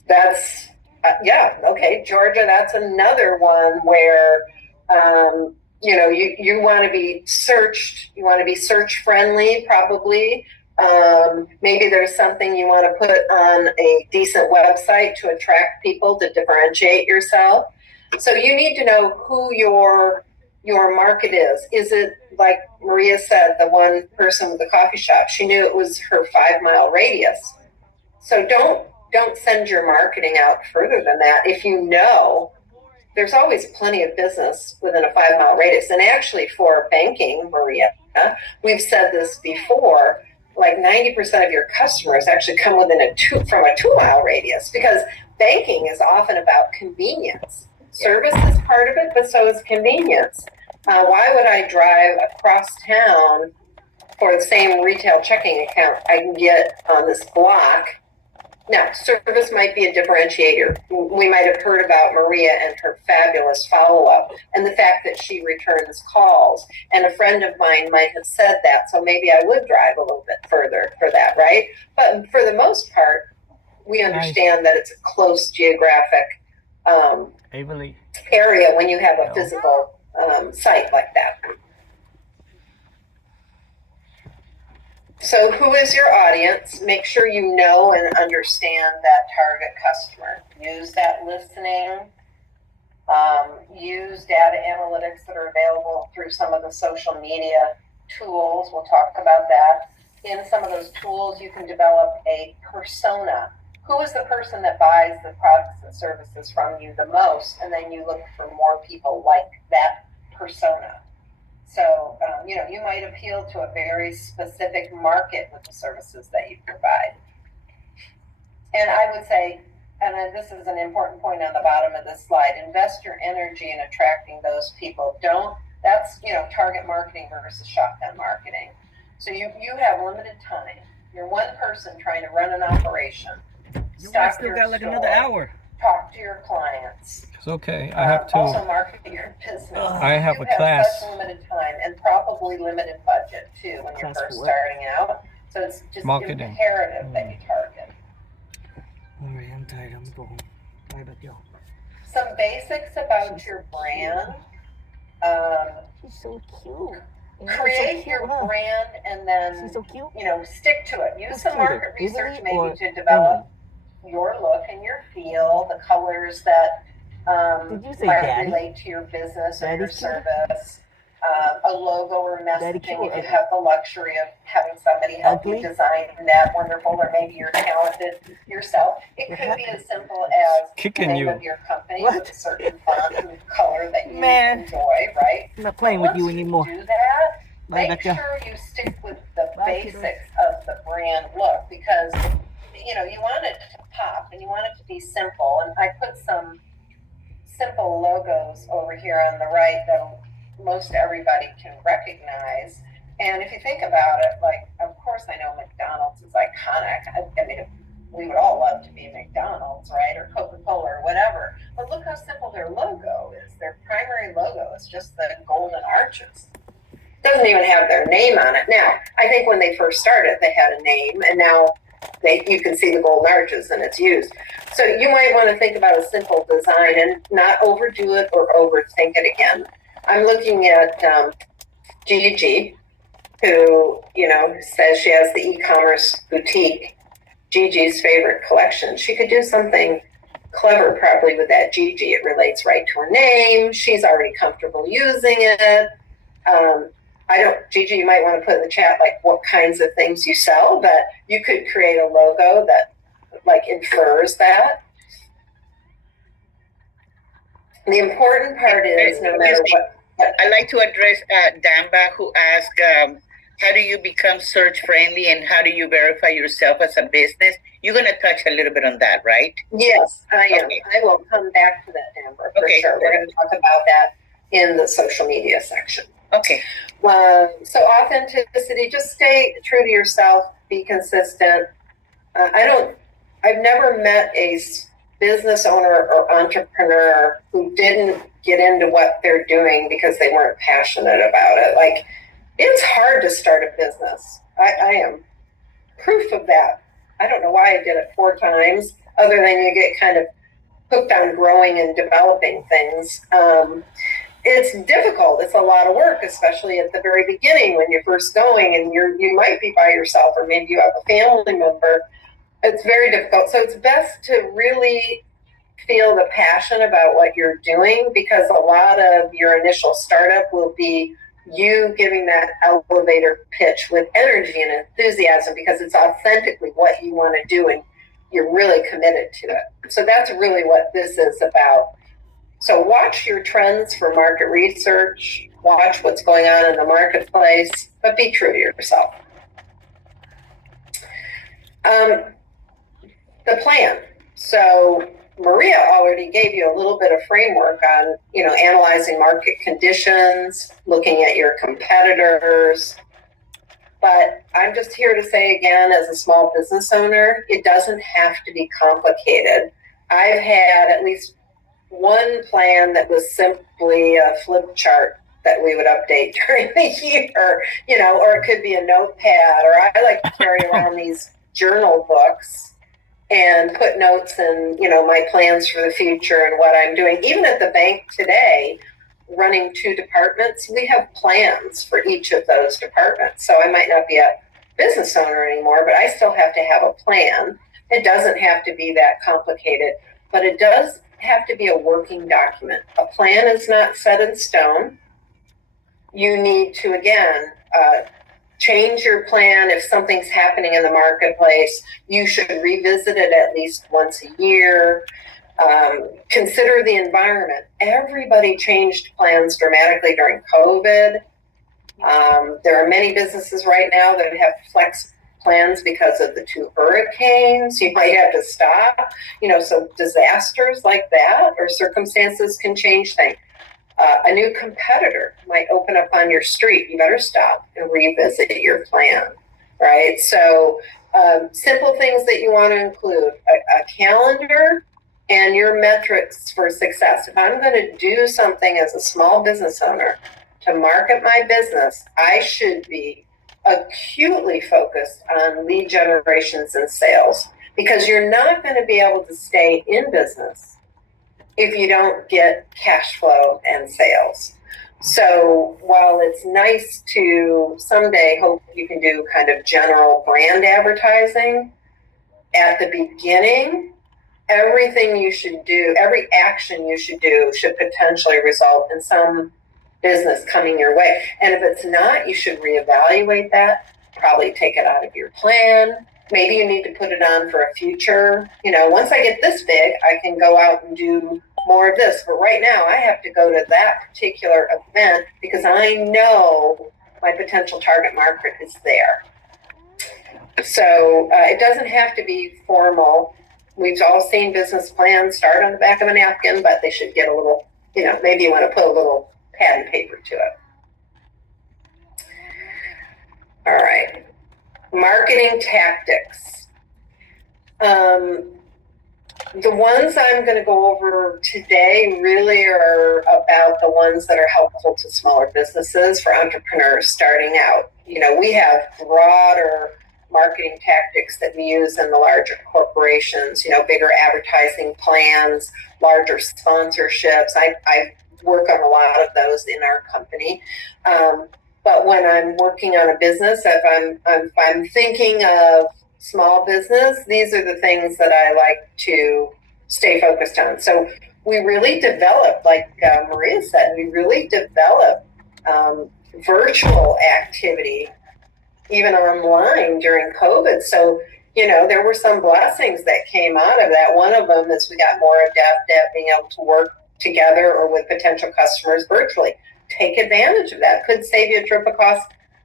That's, okay. Georgia, that's another one where, you want to be searched. You want to be search friendly, probably. Maybe there's something you want to put on a decent website to attract people, to differentiate yourself. So you need to know who your market is. Is it, like Maria said, the one person with the coffee shop? She knew it was her 5-mile radius. So don't send your marketing out further than that. If you know, there's always plenty of business within a 5-mile radius. And actually for banking, Maria, we've said this before, like 90% of your customers actually come within from a 2-mile radius, because banking is often about convenience. Service is part of it, but so is convenience. Why would I drive across town for the same retail checking account I can get on this block? Now, service might be a differentiator. We might have heard about Maria and her fabulous follow-up and the fact that she returns calls. And a friend of mine might have said that, so maybe I would drive a little bit further for that, right? But for the most part, we understand that it's a close geographic area when you have a physical site like that. So who is your audience? Make sure you know and understand that target customer. Use that listening. Use data analytics that are available through some of the social media tools. We'll talk about that. In some of those tools, you can develop a persona. Who is the person that buys the products and services from you the most? And then you look for more people like that persona. So, you might appeal to a very specific market with the services that you provide. And I would say, and this is an important point on the bottom of this slide, invest your energy in attracting those people. That's target marketing versus shotgun marketing. So you have limited time. You're one person trying to run an operation. You guys still got like another hour. Talk to your clients. It's okay. I have to. Also market your business. I have a class. Such limited time and probably limited budget too when you're first starting out. So it's just imperative that you target. All right, I'm tired. I'm going home. Bye, but yo. Some basics about your brand. She's so cute. Create your brand and then She's so cute. Stick to it. Use Who's some market cuter, research Italy or maybe to develop your look and your feel, the colors that Did you say might daddy? relate to your business or your Daddy's service. A logo or Daddy messaging cute if you or have the luxury of having somebody help ugly? you design that wonderful, or maybe you're talented yourself. It What could be happened? as simple as Kicking the name you. of your company What? with a certain font and color that you Man. enjoy, right? I'm not playing with Once you anymore. do that, Bye, make Becca. sure you stick with the Bye, kiddo. basics of the brand look, because you want it to pop and you want it to be simple. And I put some simple logos over here on the right that'll most everybody can recognize. And if you think about it, like, of course, I know McDonald's is iconic. I mean, we would all love to be McDonald's, right? Or Coca-Cola or whatever. But look how simple their logo is. Their primary logo is just the golden arches. Doesn't even have their name on it. Now, I think when they first started, they had a name, and now you can see the golden arches and it's used. So you might want to think about a simple design and not overdo it or overthink it again. I'm looking at Gigi, who, says she has the e-commerce boutique, Gigi's favorite collection. She could do something clever probably with that Gigi. It relates right to her name. She's already comfortable using it. Gigi, you might want to put in the chat like what kinds of things you sell, but you could create a logo that like infers that. The important part is no matter what. I'd like to address Damba, who asked, how do you become search friendly and how do you verify yourself as a business? You're going to touch a little bit on that, right? Yes, I am. Okay. I will come back to that, Amber, for sure. We're going to talk about that in the social media section. Okay. So authenticity, just stay true to yourself, be consistent. I've never met a business owner or entrepreneur who didn't get into what they're doing because they weren't passionate about it. Like, it's hard to start a business. I am proof of that. I don't know why I did it 4 times, other than you get kind of hooked on growing and developing things. It's difficult. It's a lot of work, especially at the very beginning when you're first going and you might be by yourself or maybe you have a family member. It's very difficult. So it's best to really feel the passion about what you're doing, because a lot of your initial startup will be you giving that elevator pitch with energy and enthusiasm because it's authentically what you want to do and you're really committed to it. So that's really what this is about. So watch your trends for market research, watch what's going on in the marketplace, but be true to yourself. The plan. So Maria already gave you a little bit of framework on, analyzing market conditions, looking at your competitors. But I'm just here to say again, as a small business owner, it doesn't have to be complicated. I've had at least one plan that was simply a flip chart that we would update during the year, or it could be a notepad, or I like to carry around these journal books and put notes and, my plans for the future and what I'm doing. Even at the bank today, running 2 departments, we have plans for each of those departments. So I might not be a business owner anymore, but I still have to have a plan. It doesn't have to be that complicated, but it does have to be a working document. A plan is not set in stone. You need to, again, change your plan. If something's happening in the marketplace, you should revisit it at least once a year. Consider the environment. Everybody changed plans dramatically during COVID. There are many businesses right now that have flex plans because of the 2 hurricanes. You might have to stop. So disasters like that or circumstances can change things. A new competitor might open up on your street. You better stop and revisit your plan, right? So simple things that you want to include, a calendar and your metrics for success. If I'm going to do something as a small business owner to market my business, I should be acutely focused on lead generations and sales, because you're not going to be able to stay in business if you don't get cash flow and sales. So while it's nice to someday hope you can do kind of general brand advertising, at the beginning, everything you should do, every action you should do should potentially result in some business coming your way. And if it's not, you should reevaluate that, probably take it out of your plan. Maybe you need to put it on for a future. Once I get this big, I can go out and do more of this. But right now, I have to go to that particular event because I know my potential target market is there. So it doesn't have to be formal. We've all seen business plans start on the back of a napkin, but they should get a little, maybe you want to put a little pad and paper to it. All right. Marketing tactics. The ones I'm going to go over today really are about the ones that are helpful to smaller businesses for entrepreneurs starting out. You know, we have broader marketing tactics that we use in the larger corporations, you know, bigger advertising plans, larger sponsorships. I work on a lot of those in our company. But when I'm working on a business, if I'm thinking of small business, these are the things that I like to stay focused on. So we really develop, like Maria said, we really develop virtual activity, even online during COVID. So, you know, there were some blessings that came out of that. One of them is we got more adept at being able to work together or with potential customers virtually. Take advantage of that. Could save you a trip across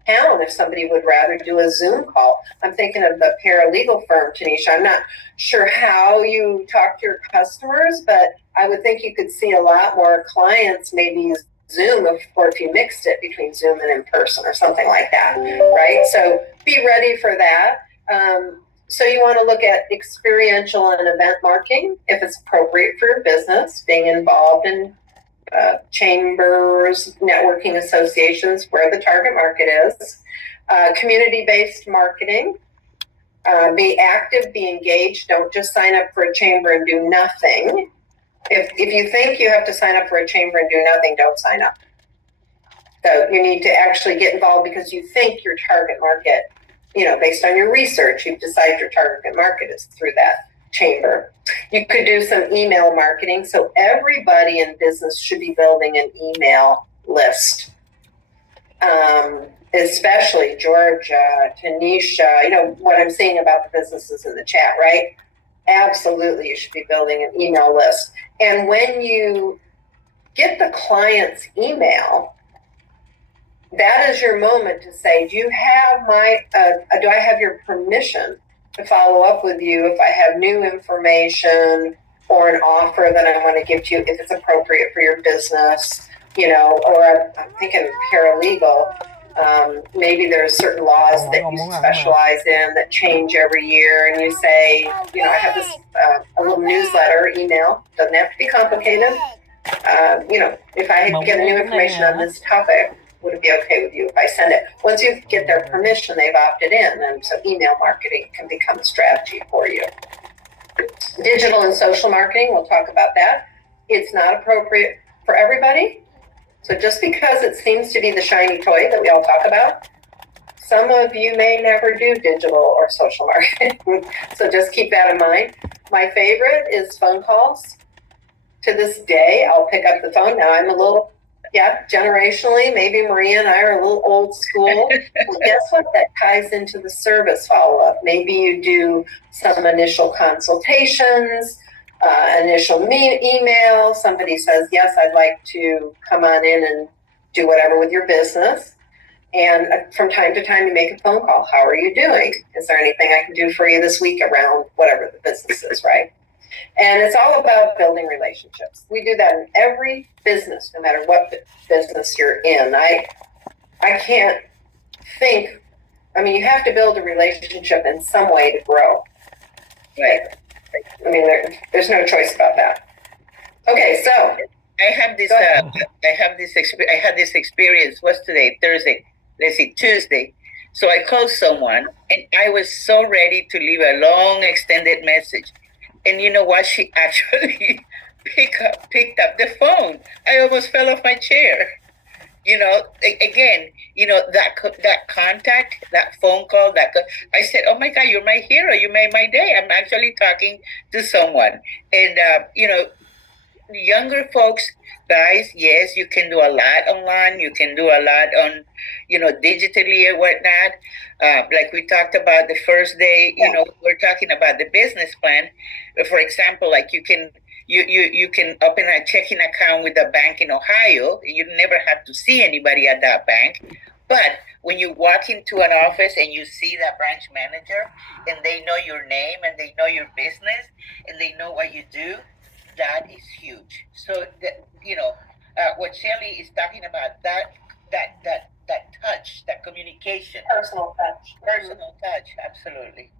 town if somebody would rather do a Zoom call. I'm thinking of the paralegal firm, Tanisha. I'm not sure how you talk to your customers, but I would think you could see a lot more clients maybe use Zoom or if you mixed it between Zoom and in person or something like that, right? So be ready for that. So you want to look at experiential and event marketing if it's appropriate for your business, being involved in chambers, networking associations where the target market is, community-based marketing, be active, be engaged. Don't just sign up for a chamber and do nothing. If you think you have to sign up for a chamber and do nothing, don't sign up. So you need to actually get involved because you think your target market, you know, based on your research, you've decided your target market is through that chamber. You could do some email marketing. So everybody in business should be building an email list. Especially Georgia, Tanisha, you know, what I'm seeing about the businesses in the chat, right? Absolutely, you should be building an email list. And when you get the client's email, that is your moment to say, do I have your permission to follow up with you if I have new information or an offer that I want to give to you if it's appropriate for your business, you know, or I'm thinking paralegal. Maybe there's certain laws that you specialize in that change every year, and you say, you know, I have this a little newsletter email. Doesn't have to be complicated. You know, if I get new information on this topic, would it be okay with you if I send it? Once you get their permission, they've opted in, and so email marketing can become a strategy for you. Digital and social marketing, we'll talk about that. It's not appropriate for everybody. So just because it seems to be the shiny toy that we all talk about, some of you may never do digital or social marketing. So just keep that in mind. My favorite is phone calls. To this day, I'll pick up the phone. Now I'm a little, generationally, maybe Maria and I are a little old school. Well, guess what? That ties into the service follow-up. Maybe you do some initial consultations, initial email. Somebody says, yes, I'd like to come on in and do whatever with your business. And from time to time, you make a phone call. How are you doing? Is there anything I can do for you this week around whatever the business is, right? And it's all about building relationships. We do that in every business, no matter what business you're in. I can't think, I mean, you have to build a relationship in some way to grow. Right? I mean, there's no choice about that. Okay, so I had this experience. What's today? Thursday. Let's see, Tuesday. So I called someone, and I was so ready to leave a long, extended message. And you know what? She actually picked up the phone. I almost fell off my chair. You know, again, you know, that contact, that phone call, I said, oh my God, you're my hero. You made my day. I'm actually talking to someone. And, you know, younger folks, guys, yes, you can do a lot online. You can do a lot on, you know, digitally and whatnot. Like we talked about the first day, you know, we're talking about the business plan. For example, like you can open a checking account with a bank in Ohio. You never have to see anybody at that bank. But when you walk into an office and you see that branch manager and they know your name and they know your business and they know what you do, that is huge. So, you know, what Shelley is talking about, that touch, that communication, Personal touch. personal touch, absolutely.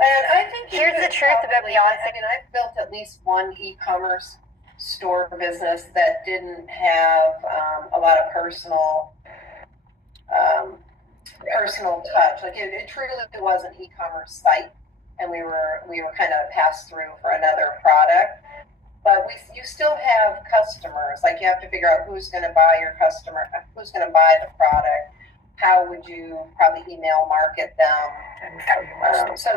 And I think Here's the truth about Beyonce. I mean, I've built at least one e-commerce store business that didn't have a lot of personal touch. Like it truly was an e-commerce site, and we were kind of passed through for another product. But you still have customers. Like you have to figure out who's going to buy your customer, who's going to buy the product. How would you probably email market them? So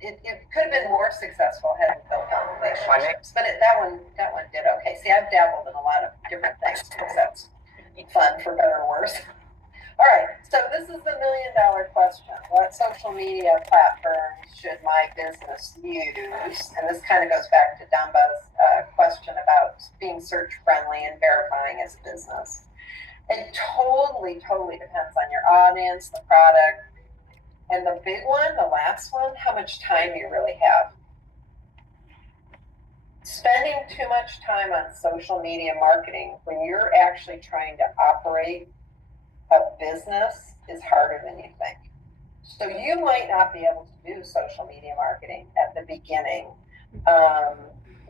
it could have been more successful had it built on relationships. But that one did okay. See, I've dabbled in a lot of different things because that's fun for better or worse. All right, so this is the $1 million question. What social media platforms should my business use? And this kind of goes back to Damba's question about being search friendly and verifying as a business. It totally depends on your audience, the product, and the big one, the last one, how much time you really have. Spending too much time on social media marketing when you're actually trying to operate a business is harder than you think. So you might not be able to do social media marketing at the beginning.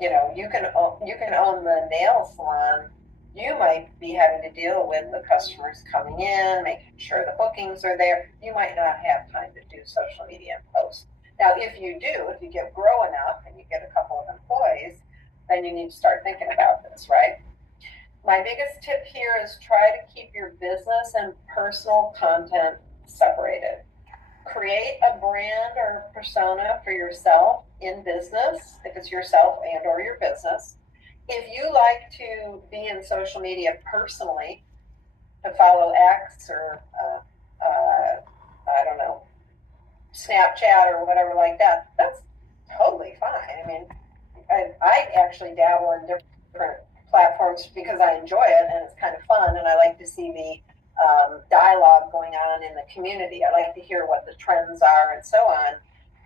You can own the nail salon. You might be having to deal with the customers coming in, making sure the bookings are there. You might not have time to do social media and post. Now, if you grow enough and you get a couple of employees, then you need to start thinking about this, right? My biggest tip here is try to keep your business and personal content separated. Create a brand or persona for yourself in business, if it's yourself and or your business. If you like to be in social media personally, to follow X or, I don't know, Snapchat or whatever like that, that's totally fine. I mean, I actually dabble in different platforms because I enjoy it and it's kind of fun, and I like to see the dialogue going on in the community. I like to hear what the trends are and so on,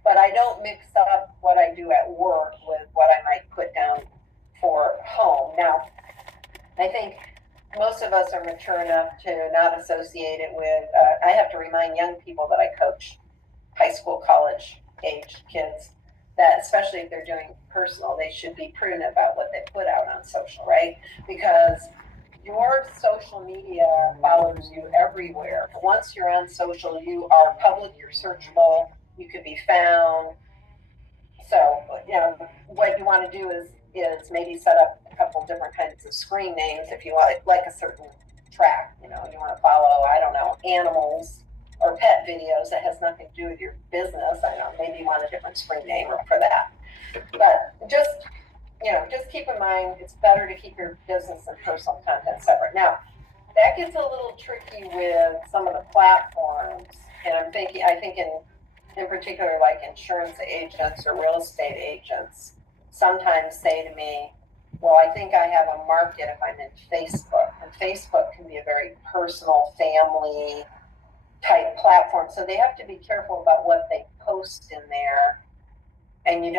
but I don't mix up what I do at work with what I might put down for home. Now, I think most of us are mature enough to not associate it with, I have to remind young people that I coach high school, college age kids, that especially if they're doing personal, they should be prudent about what they put out on social, right? Because your social media follows you everywhere. Once you're on social, you are public, you're searchable, you could be found. So, what you want to do is maybe set up a couple different kinds of screen names if you like a certain track. You want to follow, I don't know, animals or pet videos that has nothing to do with your business. I don't know, maybe you want a different screen name for that. But just keep in mind, it's better to keep your business and personal content separate. Now, that gets a little tricky with some of the platforms, and I think in particular, like insurance agents or real estate agents, sometimes say to me, well, I think I have a market if I'm in Facebook, and Facebook can be a very personal, family type platform, so they have to be careful about what they post in there, and in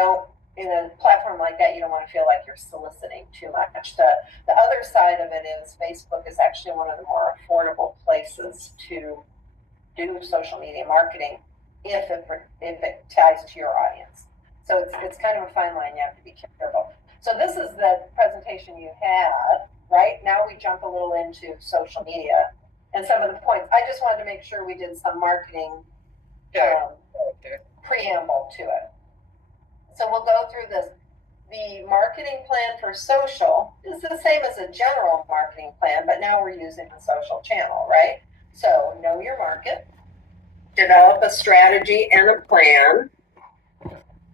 a platform like that, you don't want to feel like you're soliciting too much. The other side of it is Facebook is actually one of the more affordable places to do social media marketing if it ties to your audience. So it's kind of a fine line. You have to be careful. So this is the presentation you had, right? Now we jump a little into social media and some of the points. I just wanted to make sure we did some marketing preamble to it. So we'll go through this. The marketing plan for social is the same as a general marketing plan, but now we're using the social channel, right? So know your market, develop a strategy and a plan.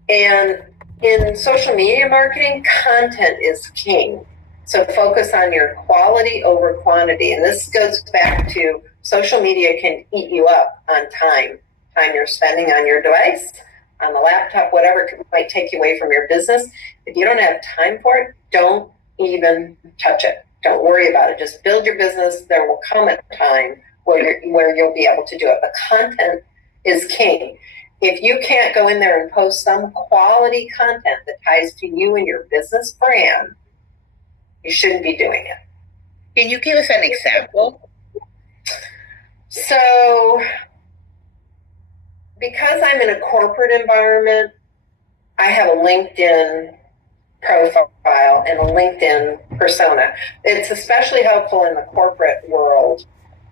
And in social media marketing, content is king. So focus on your quality over quantity. And this goes back to social media can eat you up on time you're spending on your device, on the laptop, whatever it might take you away from your business. If you don't have time for it, don't even touch it. Don't worry about it. Just build your business. There will come a time where you'll be able to do it. But content is king. If you can't go in there and post some quality content that ties to you and your business brand, You shouldn't be doing it. Can you give us an example? So, because I'm in a corporate environment, I have a LinkedIn profile and a LinkedIn persona. It's especially helpful in the corporate world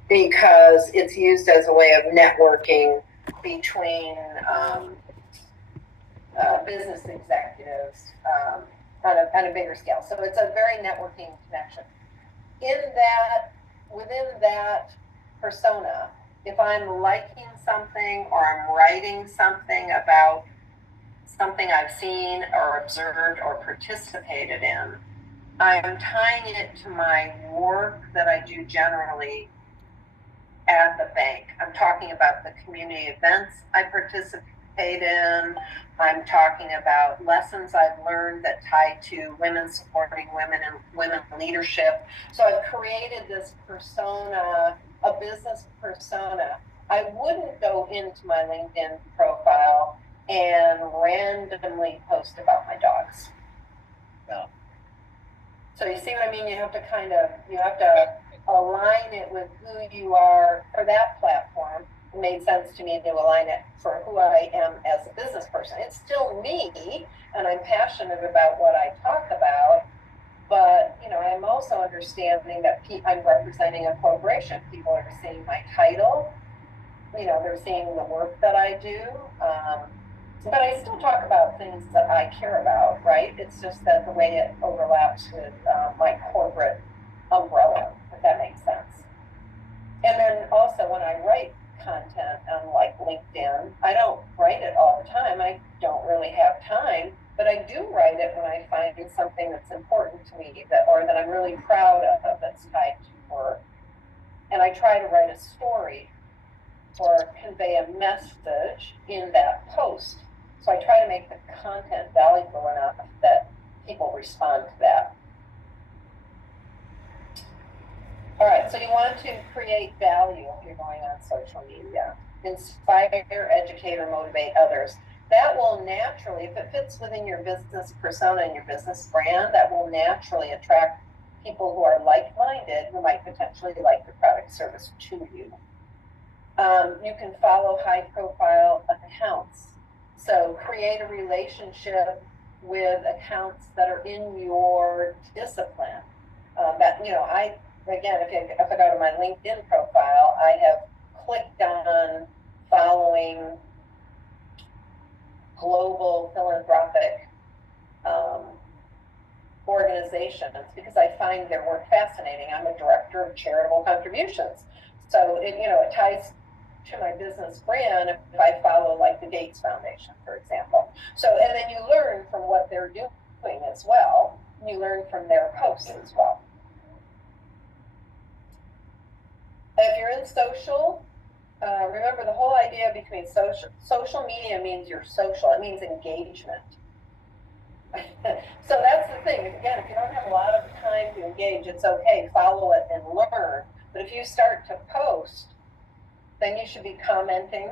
because it's used as a way of networking between business executives on a bigger scale. So it's a very networking connection. Within that persona, if I'm liking something or I'm writing something about something I've seen or observed or participated in, I'm tying it to my work that I do generally at the bank. I'm talking about the community events I participate in. I'm talking about lessons I've learned that tie to women supporting women and women leadership. So I've created this persona, a business persona. I wouldn't go into my LinkedIn profile and randomly post about my dogs. No. So you see what I mean? You have to align it with who you are for that platform. It made sense to me to align it for who I am as a business person. It's still me, and I'm passionate about what I talk about, but I'm also understanding that I'm representing a corporation. People are seeing my title, they're seeing the work that I do, but I still talk about things that I care about, right? It's just that the way it overlaps with my corporate umbrella, if that makes sense. And then also when I write content on like LinkedIn, I don't write it all the time. I don't really have time, but I do write it when I find something that's important to me or that I'm really proud of that's tied to work. And I try to write a story or convey a message in that post. So I try to make the content valuable enough that people respond to that. All right, so you want to create value if you're going on social media. Inspire, educate, or motivate others. That will naturally, if it fits within your business persona and your business brand, that will naturally attract people who are like-minded, who might potentially like your product service to you. You can follow high-profile accounts. So create a relationship with accounts that are in your discipline. If I go to my LinkedIn profile, I have clicked on following global philanthropic organizations because I find their work fascinating. I'm a director of charitable contributions. So it ties to my business brand if I follow like the Gates Foundation, for example. So, and then you learn from what they're doing as well. You learn from their posts as well. If you're in social, remember the whole idea between social media means you're social. It means engagement. So that's the thing. Again, if you don't have a lot of time to engage, it's okay. Follow it and learn. But if you start to post, then you should be commenting,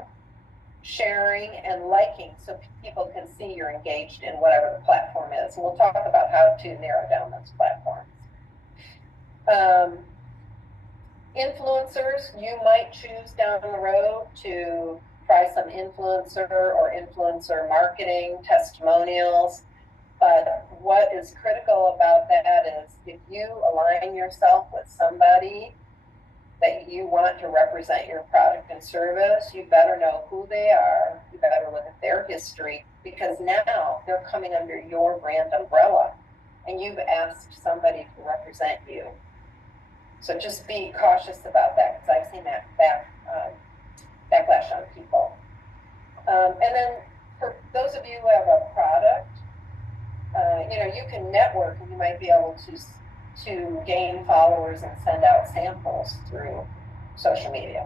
sharing, and liking so people can see you're engaged in whatever the platform is. And we'll talk about how to narrow down those platforms. Influencers, you might choose down the road to try some influencer or influencer marketing, testimonials. But what is critical about that is if you align yourself with somebody that you want to represent your product and service, you better know who they are. You better look at their history because now they're coming under your brand umbrella and you've asked somebody to represent you. So just be cautious about that because I've seen that backlash on people. And then for those of you who have a product, you can network and you might be able to gain followers and send out samples through social media.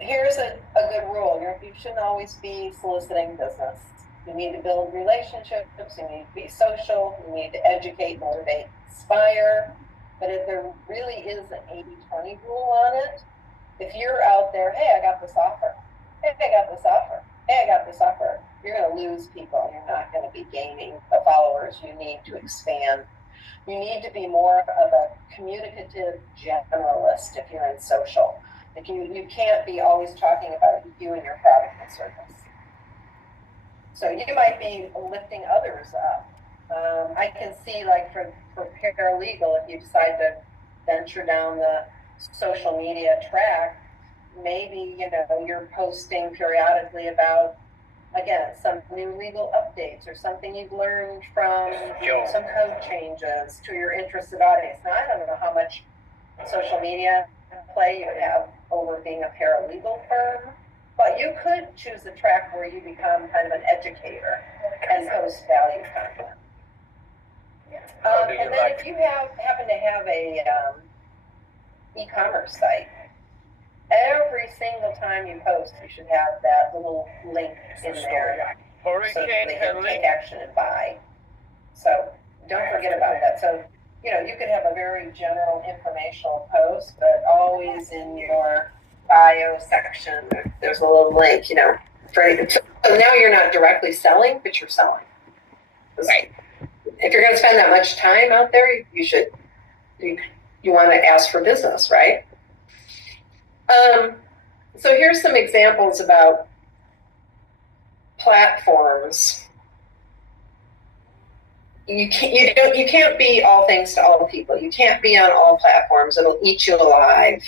Here's a good rule. You shouldn't always be soliciting business. You need to build relationships, you need to be social, you need to educate, motivate, inspire. But if there really is an 80-20 rule on it, if you're out there, hey, I got this offer. Hey, I got this offer. Hey, I got this offer. you're going to lose people. You're not going to be gaining the followers. You need to expand. You need to be more of a communicative generalist if you're in social. Like you can't be always talking about you and your product and service. So you might be lifting others up. I can see, like, for paralegal, if you decide to venture down the social media track, maybe, you're posting periodically about, again, some new legal updates or something you've learned from some code changes to your interested audience. Now, I don't know how much social media play you have over being a paralegal firm, but you could choose a track where you become kind of an educator and post value content. And then if you happen to have a e-commerce site, every single time you post, you should have that little link in there so that they can take action and buy. So don't forget about that. So, you could have a very general informational post, but always in your bio section, there's a little link, so now you're not directly selling, but you're selling. Right. If you're going to spend that much time out there, you want to ask for business, right? So here's some examples about platforms. You can't be all things to all people. You can't be on all platforms. It'll eat you alive.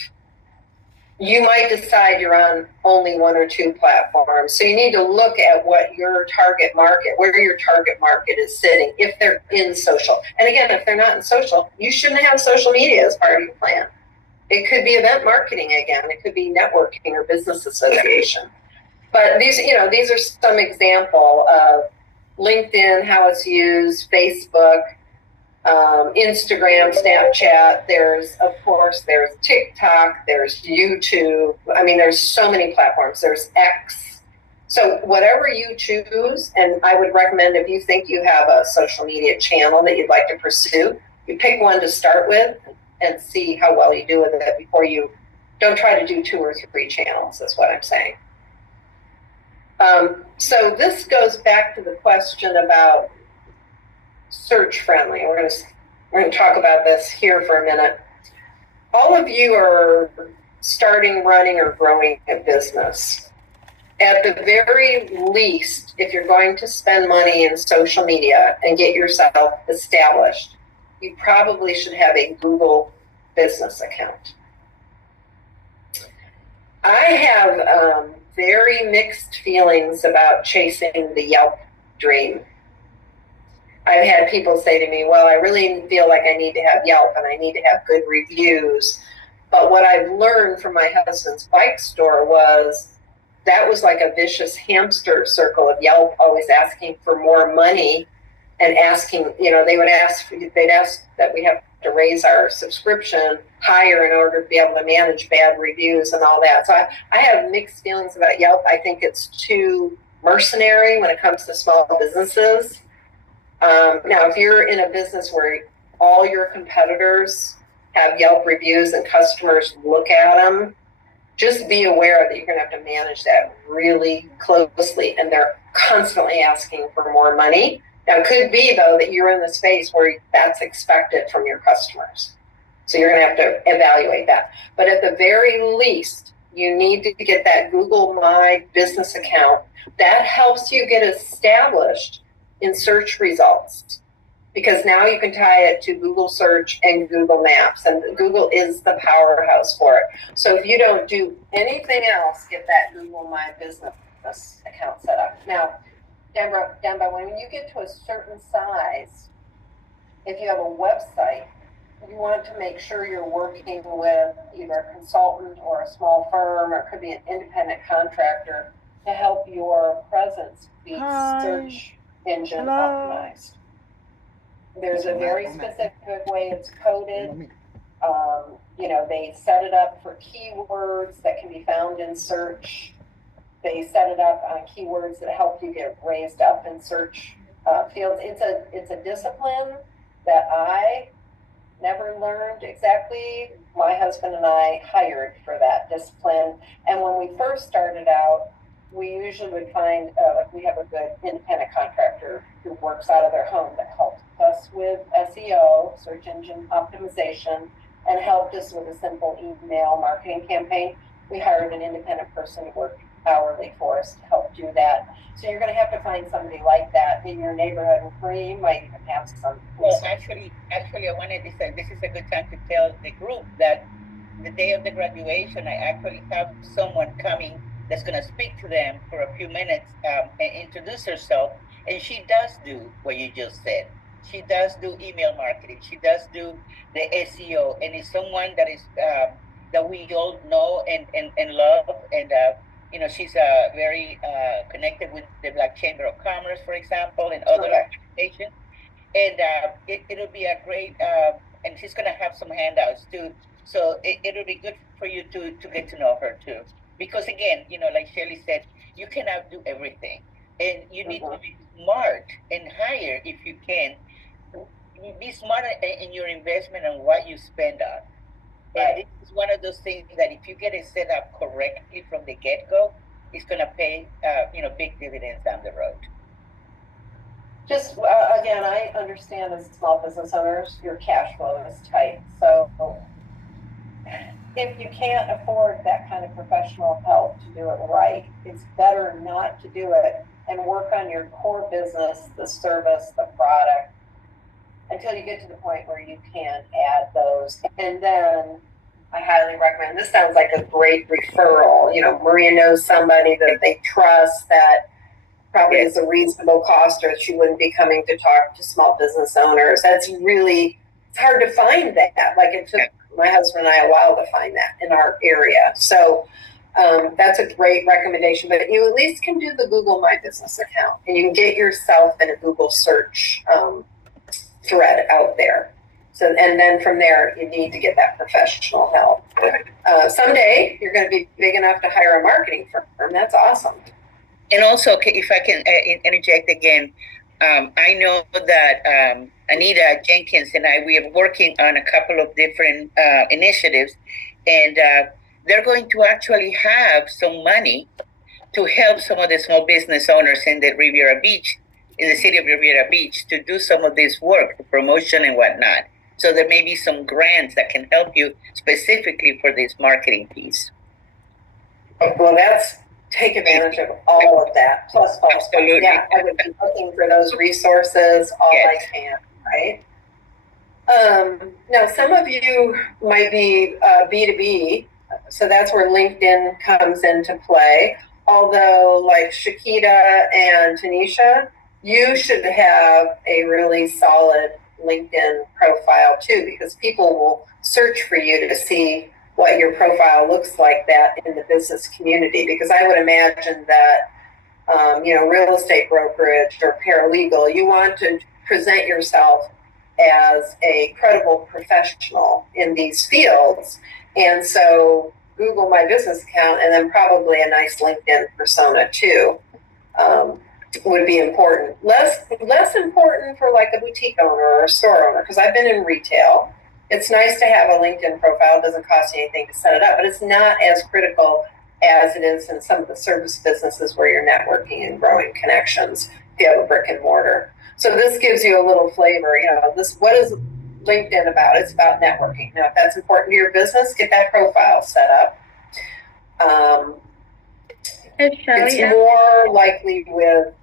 You might decide you're on only one or two platforms. So you need to look at what your target market, where your target market is sitting, if they're in social. And again, if they're not in social, you shouldn't have social media as part of your plan. It could be event marketing again. It could be networking or business association. But these are some example of LinkedIn, how it's used, Facebook, Instagram, Snapchat. There's TikTok, there's YouTube. I mean, there's so many platforms. There's X. So whatever you choose, and I would recommend if you think you have a social media channel that you'd like to pursue, you pick one to start with and see how well you do with it before you don't try to do 2 or 3 channels, is what I'm saying. So this goes back to the question about search friendly. We're going to talk about this here for a minute. All of you are starting, running, or growing a business. At the very least, if you're going to spend money in social media and get yourself established, you probably should have a Google business account. I have very mixed feelings about chasing the Yelp dream. I've had people say to me, well, I really feel like I need to have Yelp and I need to have good reviews. But what I've learned from my husband's bike store was that was like a vicious hamster circle of Yelp always asking for more money and asking, they'd ask that we have to raise our subscription higher in order to be able to manage bad reviews and all that. So I have mixed feelings about Yelp. I think it's too mercenary when it comes to small businesses. Now, if you're in a business where all your competitors have Yelp reviews and customers look at them, just be aware that you're going to have to manage that really closely, and they're constantly asking for more money. Now, it could be, though, that you're in the space where that's expected from your customers. So you're going to have to evaluate that. But at the very least, you need to get that Google My Business account. That helps you get established in search results, because now you can tie it to Google Search and Google Maps, and Google is the powerhouse for it. So if you don't do anything else, get that Google My Business account set up. Now, Demba, when you get to a certain size, if you have a website, you want to make sure you're working with either a consultant or a small firm, or it could be an independent contractor, to help your presence be search engine optimized. There's a very specific way it's coded. They set it up for keywords that can be found in search. They set it up on keywords that help you get raised up in search fields. It's a discipline that I never learned exactly. My husband and I hired for that discipline. And when we first started out, we usually would find, like we have a good independent contractor who works out of their home that helps us with SEO, search engine optimization, and helped us with a simple email marketing campaign. We hired an independent person to work hourly for us to help do that. So you're going to have to find somebody like that in your neighborhood, where you might even have some. Well, actually, I wanted to say this is a good time to tell the group that the day of the graduation, I actually have someone coming that's going to speak to them for a few minutes and introduce herself. And she does do what you just said. She does do email marketing. She does do the SEO, and it's someone that is that we all know and love. And you know, she's very connected with the Black Chamber of Commerce, for example, and other organizations. And it'll be a great, and she's going to have some handouts too. So it'll be good for you to get to know her too. Because again, you know, like Shelley said, you cannot do everything. And you need to be smart and hire if you can. Be smart in your investment and what you spend on. And this is one of those things that if you get it set up correctly from the get-go, it's going to pay, you know, big dividends down the road. Just again, I understand as small business owners, your cash flow is tight. So if you can't afford that kind of professional help to do it right, it's better not to do it and work on your core business, the service, the product, until you get to the point where you can add those. And then I highly recommend, this sounds like a great referral. You know, Maria knows somebody that they trust that probably is a reasonable cost, or she wouldn't be coming to talk to small business owners. That's really, it's hard to find that. Like it took my husband and I a while to find that in our area. So that's a great recommendation, but you at least can do the Google My Business account, and you can get yourself in a Google search thread out there. So, and then from there, you need to get that professional help. Someday you're going to be big enough to hire a marketing firm. That's awesome. And also, if I can interject again, I know that Anita Jenkins and we are working on a couple of different initiatives, and they're going to actually have some money to help some of the small business owners in the Riviera Beach, in the city of Riviera Beach, to do some of this work, the promotion and whatnot. So there may be some grants that can help you specifically for this marketing piece. Well, take advantage of all of that. Plus, absolutely. Yeah, I would be looking for those resources all I can, right? Now, some of you might be B2B, so that's where LinkedIn comes into play. Although, like Shakita and Tanisha, you should have a really solid LinkedIn profile too, because people will search for you to see what your profile looks like that in the business community. Because I would imagine that, you know, real estate brokerage or paralegal, you want to present yourself as a credible professional in these fields. And so Google My Business account, and then probably a nice LinkedIn persona too, would be important. Less important for like a boutique owner or a store owner, because I've been in retail. It's nice to have a LinkedIn profile. It doesn't cost you anything to set it up, but it's not as critical as it is in some of the service businesses where you're networking and growing connections if you have a brick and mortar. So this gives you a little flavor. You know, what is LinkedIn about? It's about networking. Now, if that's important to your business, get that profile set up. It's more likely with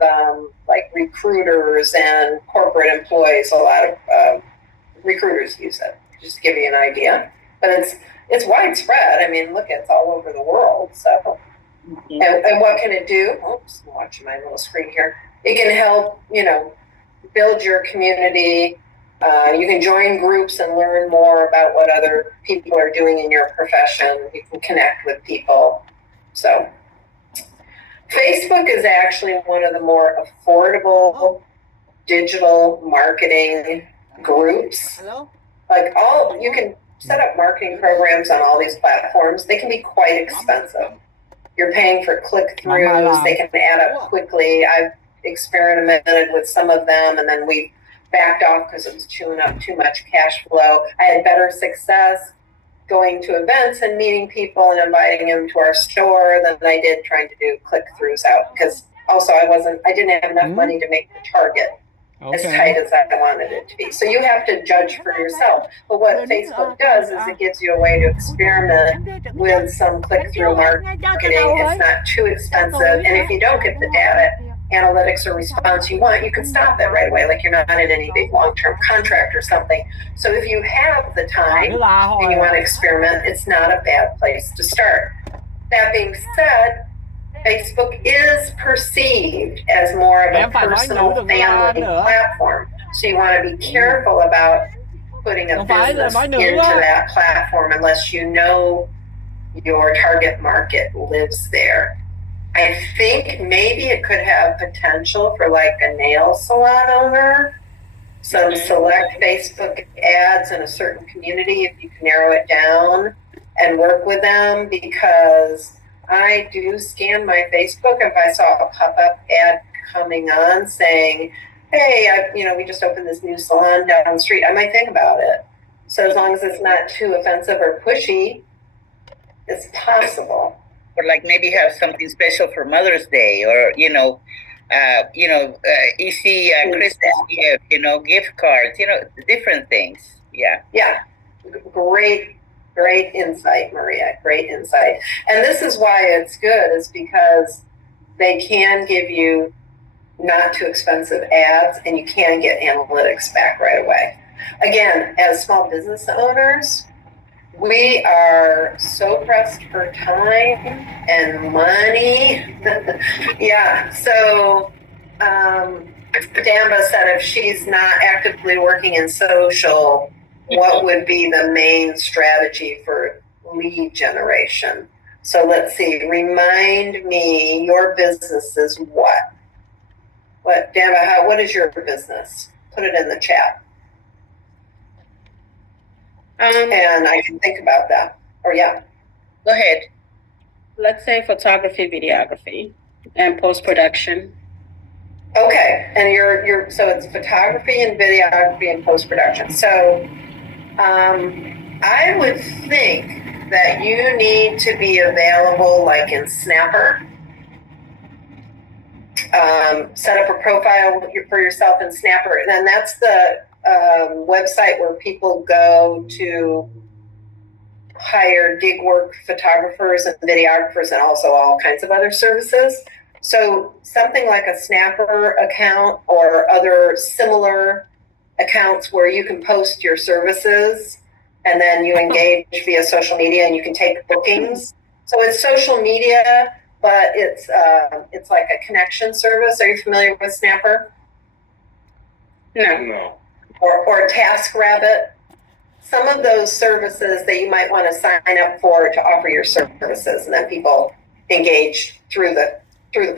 like recruiters and corporate employees. A lot of recruiters use it, just to give you an idea. But it's widespread. I mean, look, it's all over the world. So, and what can it do? Oops, I'm watching my little screen here. It can help, you know, build your community. You can join groups and learn more about what other people are doing in your profession. You can connect with people. So Facebook is actually one of the more affordable digital marketing groups. Like you can set up marketing programs on all these platforms. They can be quite expensive. You're paying for click-throughs. They can add up quickly. I've experimented with some of them, and then we backed off because it was chewing up too much cash flow. I had better success going to events and meeting people and inviting them to our store than I did trying to do click-throughs out, because also I didn't have enough money to make the target as tight as I wanted it to be. So you have to judge for yourself. But what Facebook does is it gives you a way to experiment with some click-through marketing. It's not too expensive. And if you don't get the data analytics or response you want, you can stop it right away. Like you're not in any big long-term contract or something. So if you have the time and you want to experiment, it's not a bad place to start. That being said, Facebook is perceived as more of a personal family platform. So you want to be careful about putting a business into that platform unless you know your target market lives there. I think maybe it could have potential for like a nail salon owner, some select Facebook ads in a certain community if you can narrow it down and work with them, because I do scan my Facebook if I saw a pop-up ad coming on saying, hey, we just opened this new salon down the street, I might think about it. So as long as it's not too offensive or pushy, it's possible. Or like maybe have something special for Mother's Day, or easy Christmas gift, gift cards, different things. Yeah. Yeah. Great insight, Maria. Great insight. And this is why it's good, is because they can give you not too expensive ads and you can get analytics back right away. Again, as small business owners, we are so pressed for time and money. Yeah. So Damba said if she's not actively working in social, what would be the main strategy for lead generation? So let's see. Remind me, your business is what? What, Damba, what is your business? Put it in the chat. And I can think about that. Or yeah. Go ahead. Let's say photography, videography, and post-production. Okay. And you're so it's photography and videography and post-production. So I would think that you need to be available like in Snapper. Set up a profile for yourself in Snapper. And then that's the website where people go to hire gig work photographers and videographers and also all kinds of other services. So something like a Snapper account or other similar accounts where you can post your services and then you engage via social media and you can take bookings. So it's social media, but it's like a connection service. Are you familiar with Snapper? No. Or TaskRabbit. Some of those services that you might want to sign up for to offer your services, and then people engage through the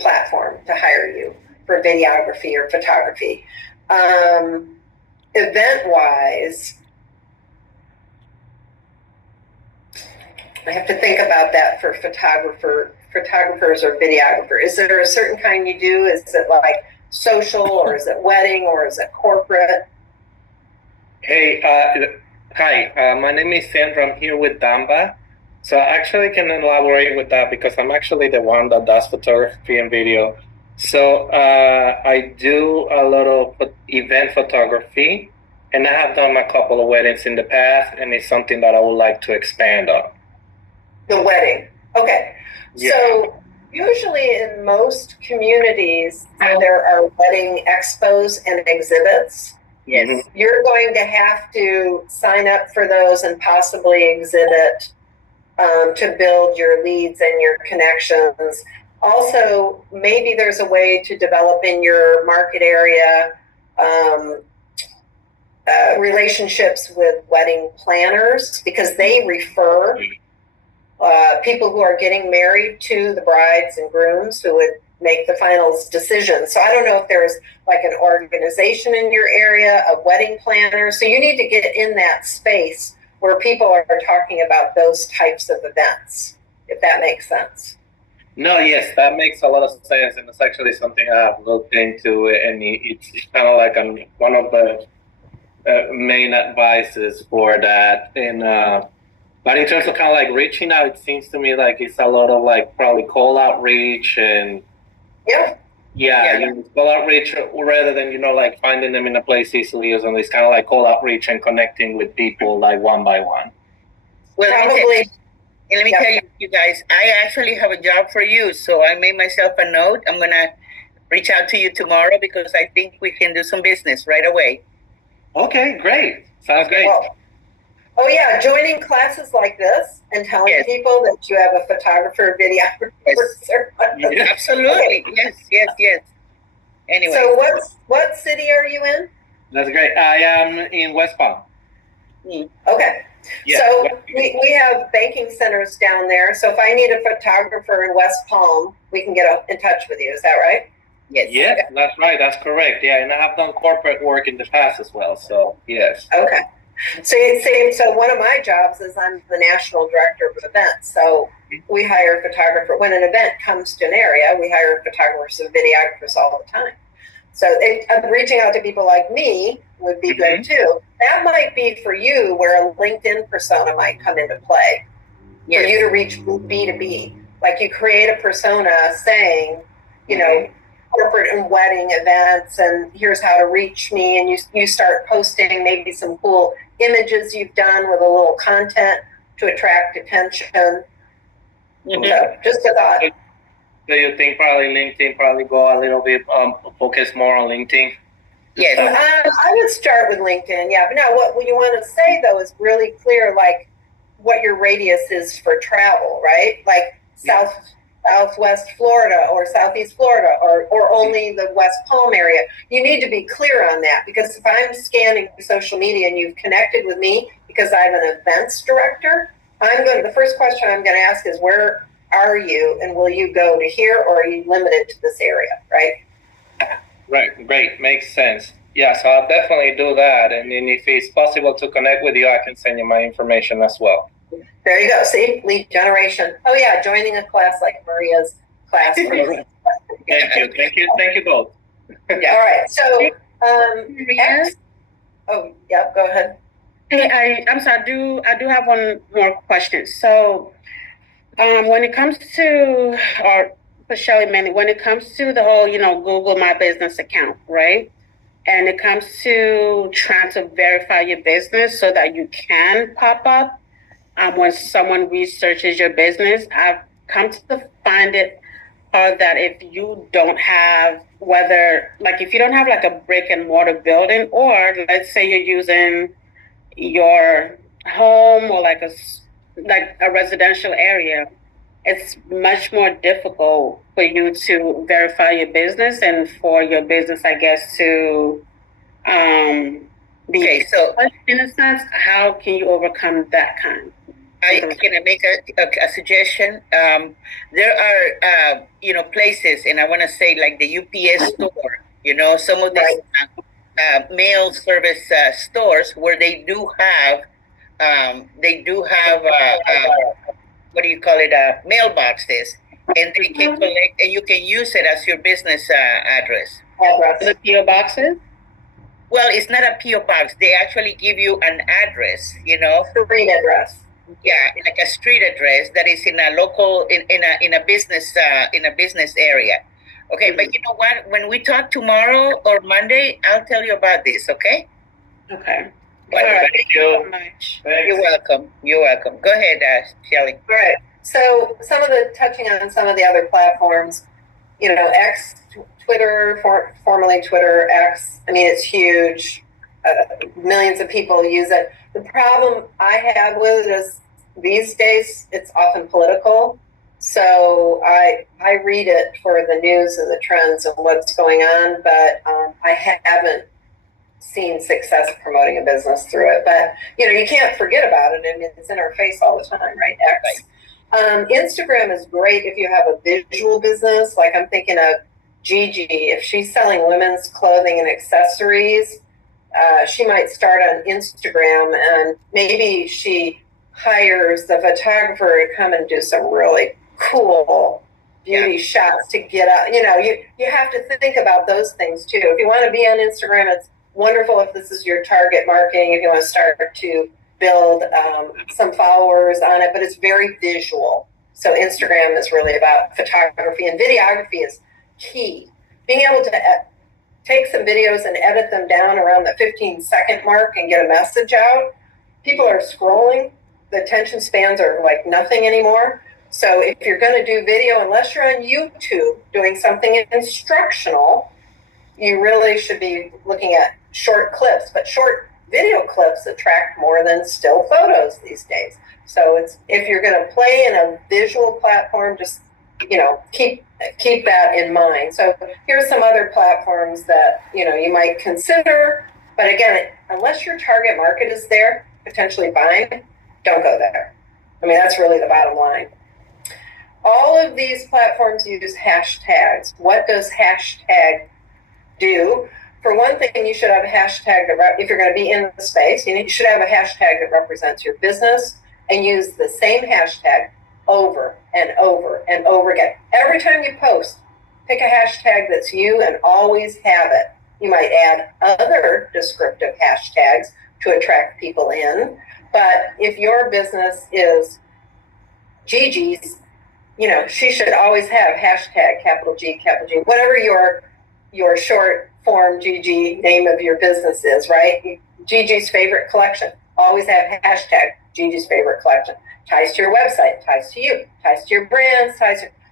platform to hire you for videography or photography. Event-wise, I have to think about that for photographers or videographers. Is there a certain kind you do? Is it like social, or is it wedding, or is it corporate? Hey, hi, my name is Sandra. I'm here with Damba. So I actually can elaborate with that because I'm actually the one that does photography and video. So I do a lot of event photography, and I have done a couple of weddings in the past, and it's something that I would like to expand on. The wedding. Okay. Yeah. So usually in most communities, there are wedding expos and exhibits. Yes. Mm-hmm. You're going to have to sign up for those and possibly exhibit to build your leads and your connections. Also, maybe there's a way to develop in your market area relationships with wedding planners, because they refer people who are getting married to the brides and grooms who would make the final decision. So I don't know if there's like an organization in your area of wedding planners. So you need to get in that space where people are talking about those types of events, if that makes sense. No, yes, that makes a lot of sense, and it's actually something I have looked into, and it's kind of like one of the main advices for that. And But in terms of kind of like reaching out, it seems to me like it's a lot of like probably call outreach and call outreach rather than like finding them in a place easily using this kind of like call outreach and connecting with people like one by one. Well, Probably. let me tell you guys, I actually have a job for you, so I made myself a note. I'm gonna reach out to you tomorrow because I think we can do some business right away. Okay, great. Sounds great. Well, oh yeah, joining classes like this and telling people that you have a photographer, videographer. Yes. Absolutely. Okay. Yes. Anyway. So what city are you in? That's great. I am in West Palm. Okay. Yeah. So we have banking centers down there. So if I need a photographer in West Palm, we can get in touch with you. Is that right? Yes. Yes, that's right. That's correct. Yeah, and I have done corporate work in the past as well. So yes. Okay. So one of my jobs is I'm the national director of events. So we hire a photographer. When an event comes to an area, we hire photographers and videographers all the time. So reaching out to people like me would be good too. That might be for you where a LinkedIn persona might come into play. For you to reach B2B. Like you create a persona saying, corporate and wedding events, and here's how to reach me, and you start posting maybe some cool images you've done with a little content to attract attention. So just a thought. Do you think probably LinkedIn probably go a little bit focus more on LinkedIn? Yes. I would start with LinkedIn, yeah. But now what you want to say though is really clear, like what your radius is for travel, right? Like Southwest Florida or Southeast Florida or only the West Palm area. You need to be clear on that, because if I'm scanning social media and you've connected with me because I'm an events director, the first question I'm going to ask is, where are you, and will you go to here, or are you limited to this area, right? Right, great, makes sense. Yeah, so I'll definitely do that, and then if it's possible to connect with you, I can send you my information as well. There you go. See, lead generation. Oh yeah, joining a class like Maria's class. Thank you both. Yeah. All right. So, go ahead. Hey, I'm sorry. I do have one more question. So, when it comes to, or for Shelly Manny, when it comes to the whole, Google My Business account, right? And it comes to trying to verify your business so that you can pop up when someone researches your business, I've come to find it that if you don't have if you don't have like a brick and mortar building, or let's say you're using your home or like a residential area, it's much more difficult for you to verify your business and for your business, I guess, to be in a sense. How can you overcome that kind? Can I make a suggestion? There are places, and I want to say like the UPS store. Some of these mail service stores where they do have what do you call it? Mailboxes, and they can collect, and you can use it as your business address. The PO boxes. Well, it's not a PO box. They actually give you an address. Street address. Yeah, like a street address that is in a local in a business area. Okay, but you know what? When we talk tomorrow or Monday, I'll tell you about this. Okay. Okay. All right. Thank you so much. You're welcome. Go ahead, Shelly. All right. So touching on some of the other platforms, X, Twitter, formerly Twitter, X. I mean, it's huge. Millions of people use it. The problem I have with it is these days it's often political. So I read it for the news and the trends of what's going on, but I haven't seen success promoting a business through it. But you can't forget about it. I mean, it's in our face all the time, right? X. Instagram is great if you have a visual business. Like I'm thinking of Gigi, if she's selling women's clothing and accessories. She might start on Instagram, and maybe she hires the photographer to come and do some really cool beauty shots to get out. You have to think about those things too. If you want to be on Instagram, it's wonderful if this is your target marketing. If you want to start to build some followers on it, but it's very visual. So Instagram is really about photography, and videography is key. Being able to take some videos and edit them down around the 15-second mark and get a message out. People are scrolling. The attention spans are like nothing anymore. So if you're going to do video, unless you're on YouTube doing something instructional, you really should be looking at short clips. But short video clips attract more than still photos these days. So if you're going to play in a visual platform, just keep that in mind. So here's some other platforms that you might consider. But again, unless your target market is there, potentially buying, don't go there. I mean, that's really the bottom line. All of these platforms use hashtags. What does hashtag do? For one thing, you should have a hashtag if you're going to be in the space, you should have a hashtag that represents your business, and use the same hashtag over and over and over again. Every time you post, pick a hashtag that's you and always have it. You might add other descriptive hashtags to attract people in. But if your business is Gigi's, she should always have hashtag capital G, whatever your short form Gigi name of your business is, right? Gigi's favorite collection. Always have hashtag Gigi's favorite collection. Ties to your website, ties to you, ties to your brands,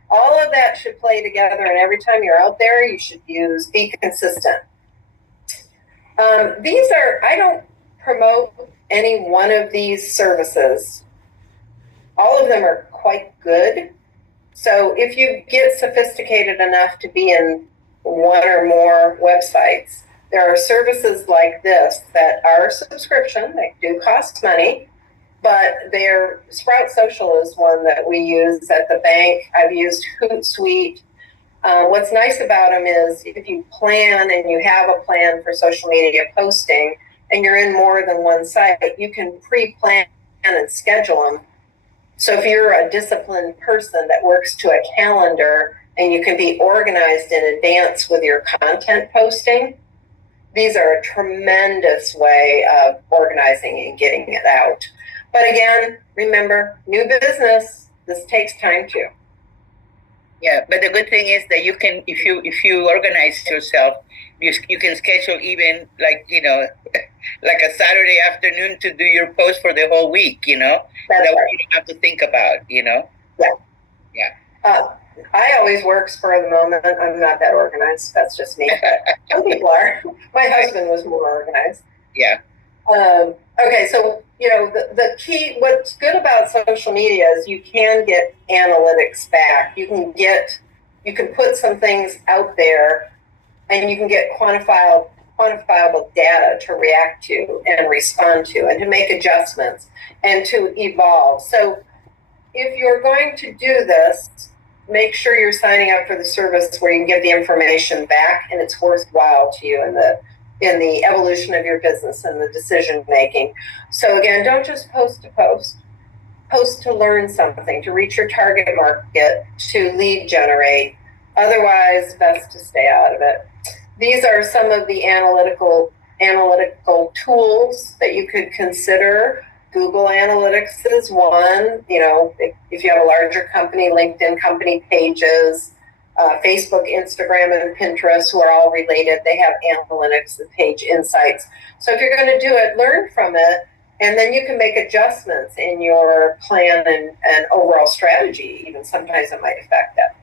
all of that should play together. And every time you're out there, you should be consistent. I don't promote any one of these services. All of them are quite good. So if you get sophisticated enough to be in one or more websites, there are services like this that are subscription. They do cost money, but Sprout Social is one that we use at the bank. I've used Hootsuite. What's nice about them is if you plan and you have a plan for social media posting and you're in more than one site, you can pre-plan and schedule them. So if you're a disciplined person that works to a calendar and you can be organized in advance with your content posting, these are a tremendous way of organizing and getting it out. But again, remember, new business, this takes time too. Yeah, but the good thing is that you can, if you organize yourself, you can schedule even like like a Saturday afternoon to do your post for the whole week. That way you don't have to think about. Yeah. I always work spur of the moment. I'm not that organized. That's just me. But some people are. My husband was more organized. Yeah. Okay, so the key. What's good about social media is you can get analytics back. You can put some things out there, and you can get quantifiable data to react to and respond to, and to make adjustments and to evolve. So if you're going to do this, make sure you're signing up for the service where you can get the information back and it's worthwhile to you in the evolution of your business and the decision making. So again, don't just post to post. Post to learn something, to reach your target market, to lead generate. Otherwise, best to stay out of it. These are some of the analytical tools that you could consider. Google Analytics is one. If you have a larger company, LinkedIn company pages, Facebook, Instagram, and Pinterest, who are all related, they have analytics and page insights. So if you're going to do it, learn from it, and then you can make adjustments in your plan and overall strategy. Even sometimes it might affect that.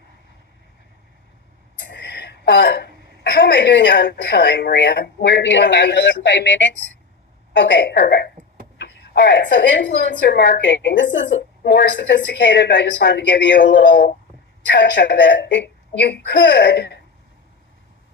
How am I doing on time, Maria? Where do you want to leave? Another 5 minutes? Okay, perfect. All right, so influencer marketing. This is more sophisticated, but I just wanted to give you a little touch of it. You could,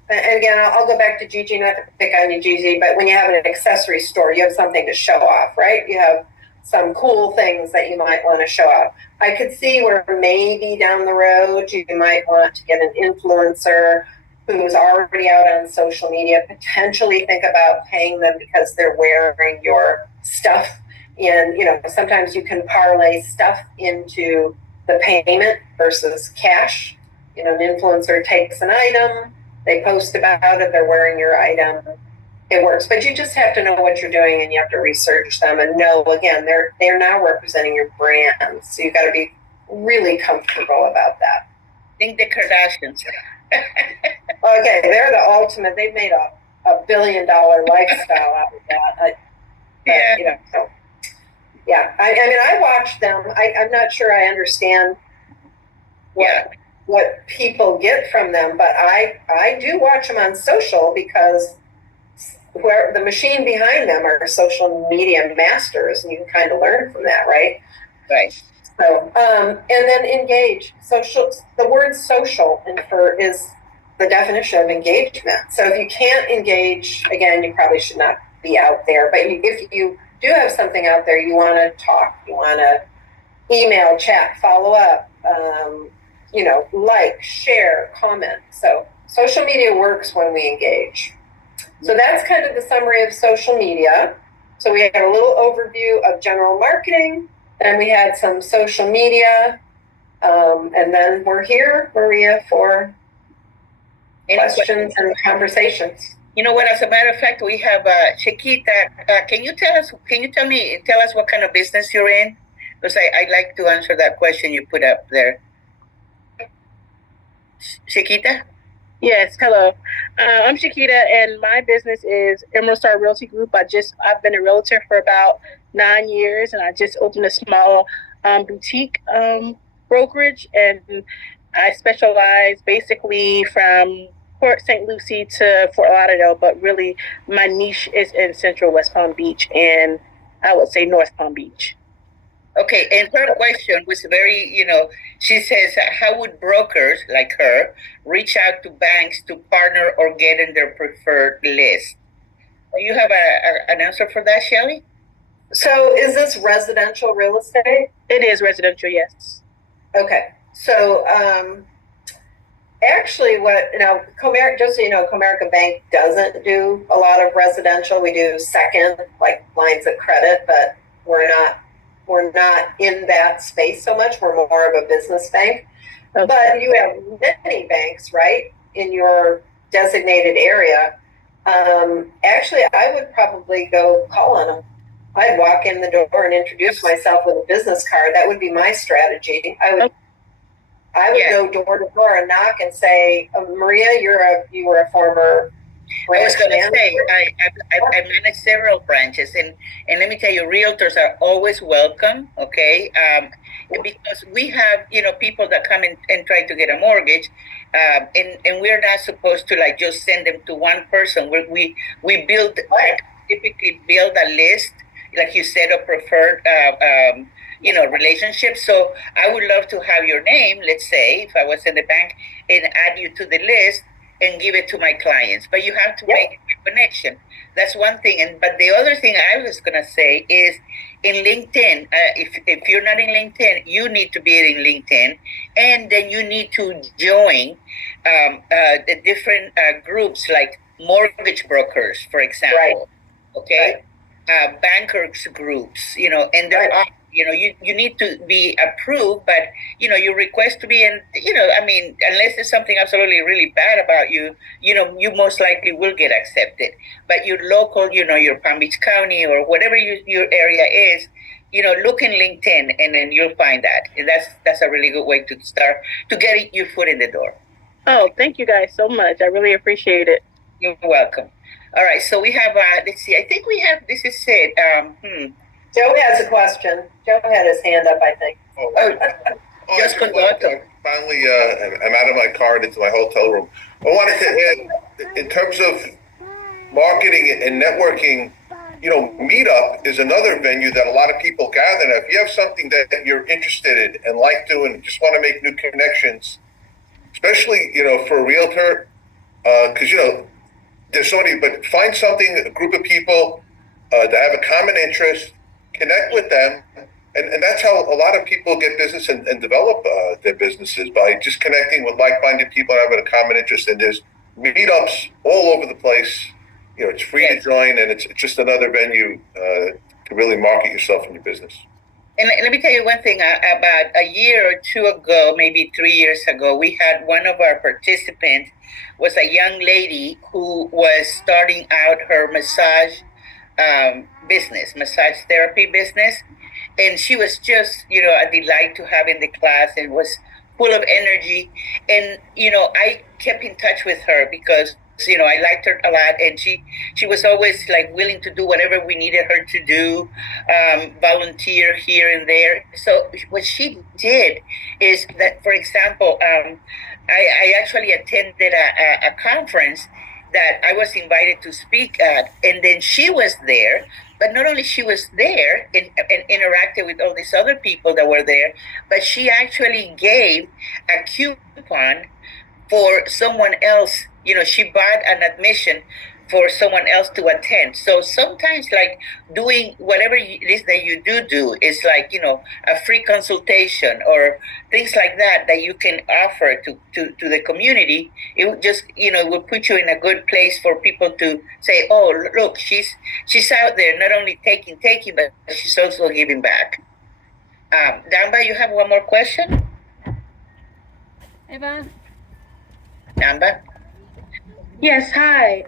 and again, I'll go back to Gigi, not to pick on you, Gigi, but when you have an accessory store, you have something to show off, right? You have some cool things that you might want to show off. I could see where maybe down the road you might want to get an influencer who's already out on social media, potentially think about paying them because they're wearing your stuff. And, sometimes you can parlay stuff into the payment versus cash. An influencer takes an item, they post about it, they're wearing your item. it works. But you just have to know what you're doing, and you have to research them and know, again, they're now representing your brand. So you got to be really comfortable about that. Think the Kardashians. Okay, they're the ultimate. They've made a $1 billion lifestyle out of that. Yeah. You know, so, yeah. I mean, I watch them. I'm not sure I understand what people get from them, but I do watch them on social, because where the machine behind them are social media masters, and you can kind of learn from that, right? Right. So, and then engage. Social. The word social is the definition of engagement. So if you can't engage, again, you probably should not be out there. But if you do have something out there, you want to talk, you want to email, chat, follow up, like, share, comment. So social media works when we engage. So that's kind of the summary of social media. So we had a little overview of general marketing, and we had some social media, and then we're here, Maria, for questions and conversations. You know what? As a matter of fact, we have Chiquita. Can you tell us what kind of business you're in? Because I'd like to answer that question you put up there. Chiquita? Yes, hello. I'm Chiquita, and my business is Emerald Star Realty Group. I've been a realtor for about 9 years, and I just opened a small boutique brokerage, and I specialize basically from Port St. Lucie to Fort Lauderdale, but really my niche is in Central West Palm Beach, and I would say North Palm Beach. Okay, and her question was very, she says, how would brokers like her reach out to banks to partner or get in their preferred list? Do you have an answer for that, Shelley? So is this residential real estate? It is residential, yes. Okay. So actually just so you know, Comerica Bank doesn't do a lot of residential. We do second, like lines of credit, but we're not in that space so much. We're more of a business bank. Okay. But you have many banks, right, in your designated area. Actually, I would probably go call on them. I'd walk in the door and introduce myself with a business card. That would be my strategy. I would go door to door and knock and say, Maria, you were a former I was going to say, I manage several branches, and let me tell you, realtors are always welcome, okay? Because we have, people that come in and try to get a mortgage, and we're not supposed to just send them to one person. We typically build a list, like you said, of preferred, relationships. So I would love to have your name, let's say, if I was in the bank, and add you to the list and give it to my clients. But you have to make a connection. That's one thing. But the other thing I was going to say is in LinkedIn, if you're not in LinkedIn, you need to be in LinkedIn. And then you need to join the different groups like mortgage brokers, for example. Right. Okay. Right. Bankers groups, and there are, you need to be approved, but, your request to be in, unless there's something absolutely really bad about you, you most likely will get accepted. But your local, your Palm Beach County or whatever your area is, look in LinkedIn, and then you'll find that. And that's a really good way to start to get your foot in the door. Oh, thank you guys so much. I really appreciate it. You're welcome. All right, so we have, let's see, I think we have, this is it. Joe has a question. Joe had his hand up, I think. Just finally, I'm out of my car and into my hotel room. I wanted to add, in terms of marketing and networking, Meetup is another venue that a lot of people gather. Now, if you have something that you're interested in and like doing, just want to make new connections, especially, for a realtor, because, there's so many, but find something, a group of people that have a common interest, connect with them, and that's how a lot of people get business and develop their businesses, by just connecting with like-minded people and having a common interest. And there's meetups all over the place. It's free to join, and it's just another venue to really market yourself and your business. And let me tell you one thing. About a year or two ago, maybe 3 years ago, we had one of our participants was a young lady who was starting out her massage business, massage therapy business, and she was just a delight to have in the class and was full of energy. And I kept in touch with her because I liked her a lot, and she was always like willing to do whatever we needed her to do, volunteer here and there. So what she did is that, for example, I actually attended a conference that I was invited to speak at, and then she was there. But not only she was there and interacted with all these other people that were there, but she actually gave a coupon for someone else. She bought an admission for someone else to attend. So sometimes, like, doing whatever it is that you do is like, a free consultation or things like that you can offer to the community. It would just, it would put you in a good place for people to say, oh, look, she's out there not only taking, but she's also giving back. Damba, you have one more question? Eva? Damba? Yes, hi.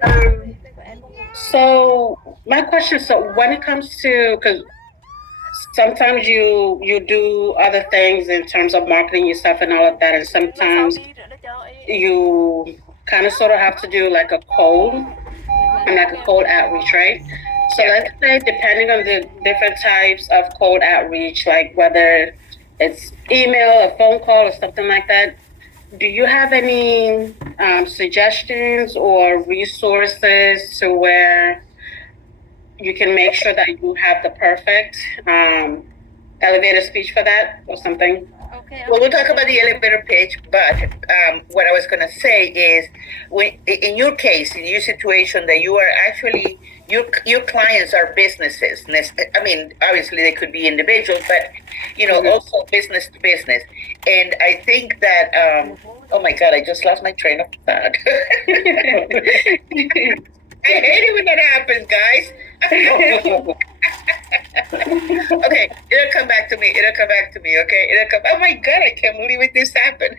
So my question, so when it comes to, because sometimes you do other things in terms of marketing yourself and all of that, and sometimes you kind of sort of have to do like a cold outreach, right? So let's say, depending on the different types of cold outreach, like whether it's email, a phone call, or something like that, do you have any suggestions or resources to where you can make sure that you have the perfect elevator speech for that or something? Okay. Well, we'll talk about the elevator pitch, but what I was going to say is, in your case, in your situation, that you are actually, your clients are businesses. I mean, obviously they could be individuals, but also business to business. And I think that, oh my God, I just lost my train of thought. I hate it when that happens, guys. Okay, it'll come back to me. Okay, oh my God, I can't believe this happened.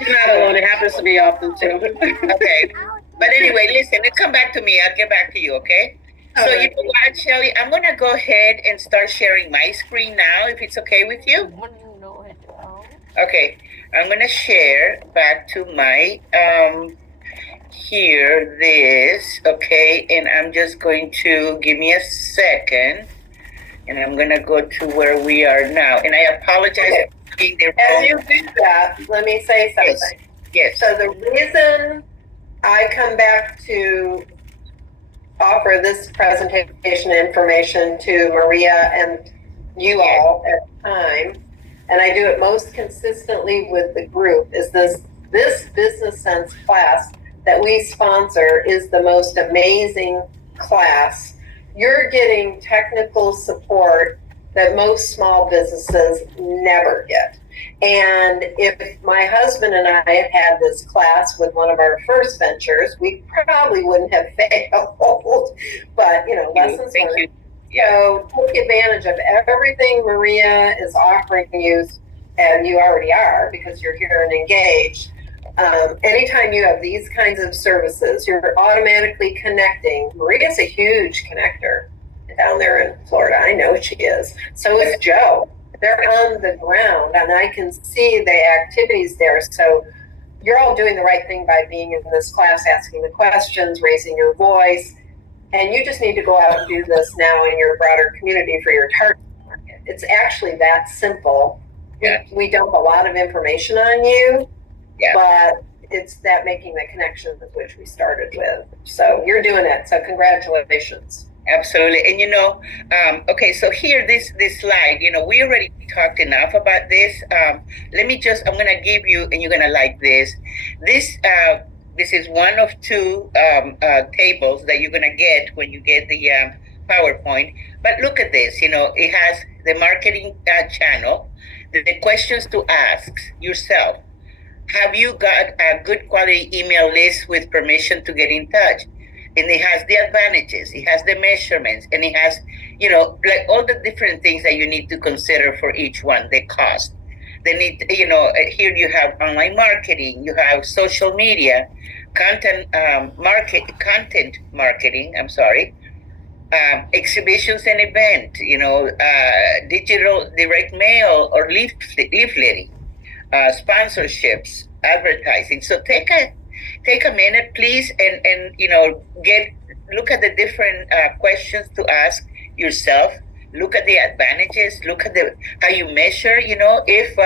You're not alone. It happens to me often too. Okay, but anyway, listen, it'll come back to me. I'll get back to you, okay? So you know what, Shelly? I'm gonna go ahead and start sharing my screen now, if it's okay with you. Okay, I'm gonna share back to my here this, okay, and I'm just going to give me a second, and I'm gonna go to where we are now, and I apologize for being there. As you do that, let me say something. Yes. So the reason I come back to offer this presentation information to Maria and you all at the time, and I do it most consistently with the group, is this Business Sense class that we sponsor is the most amazing class. You're getting technical support that most small businesses never get. And if my husband and I had had this class with one of our first ventures, we probably wouldn't have failed. But, lessons learned. So take advantage of everything Maria is offering you, and you already are because you're here and engaged. Anytime you have these kinds of services, you're automatically connecting. Maria's a huge connector down there in Florida. I know she is. So is Joe. They're on the ground, and I can see the activities there. So you're all doing the right thing by being in this class, asking the questions, raising your voice, and you just need to go out and do this now in your broader community for your target market. It's actually that simple. Yeah. We dump a lot of information on you, but it's that making the connection with which we started with. So you're doing it. So congratulations. Absolutely. And okay, so here, this slide, we already talked enough about this. Let me I'm going to give you, and you're going to like this. This is one of two tables that you're going to get when you get the PowerPoint. But look at this, it has the marketing channel, the questions to ask yourself. Have you got a good quality email list with permission to get in touch? And it has the advantages, it has the measurements, and it has, like all the different things that you need to consider for each one, the cost. They need, here you have online marketing, you have social media, content marketing. I'm sorry, exhibitions and event, digital direct mail or leafletting, sponsorships, advertising. So take a minute, please, and look at the different questions to ask yourself. Look at the advantages. Look at how you measure. If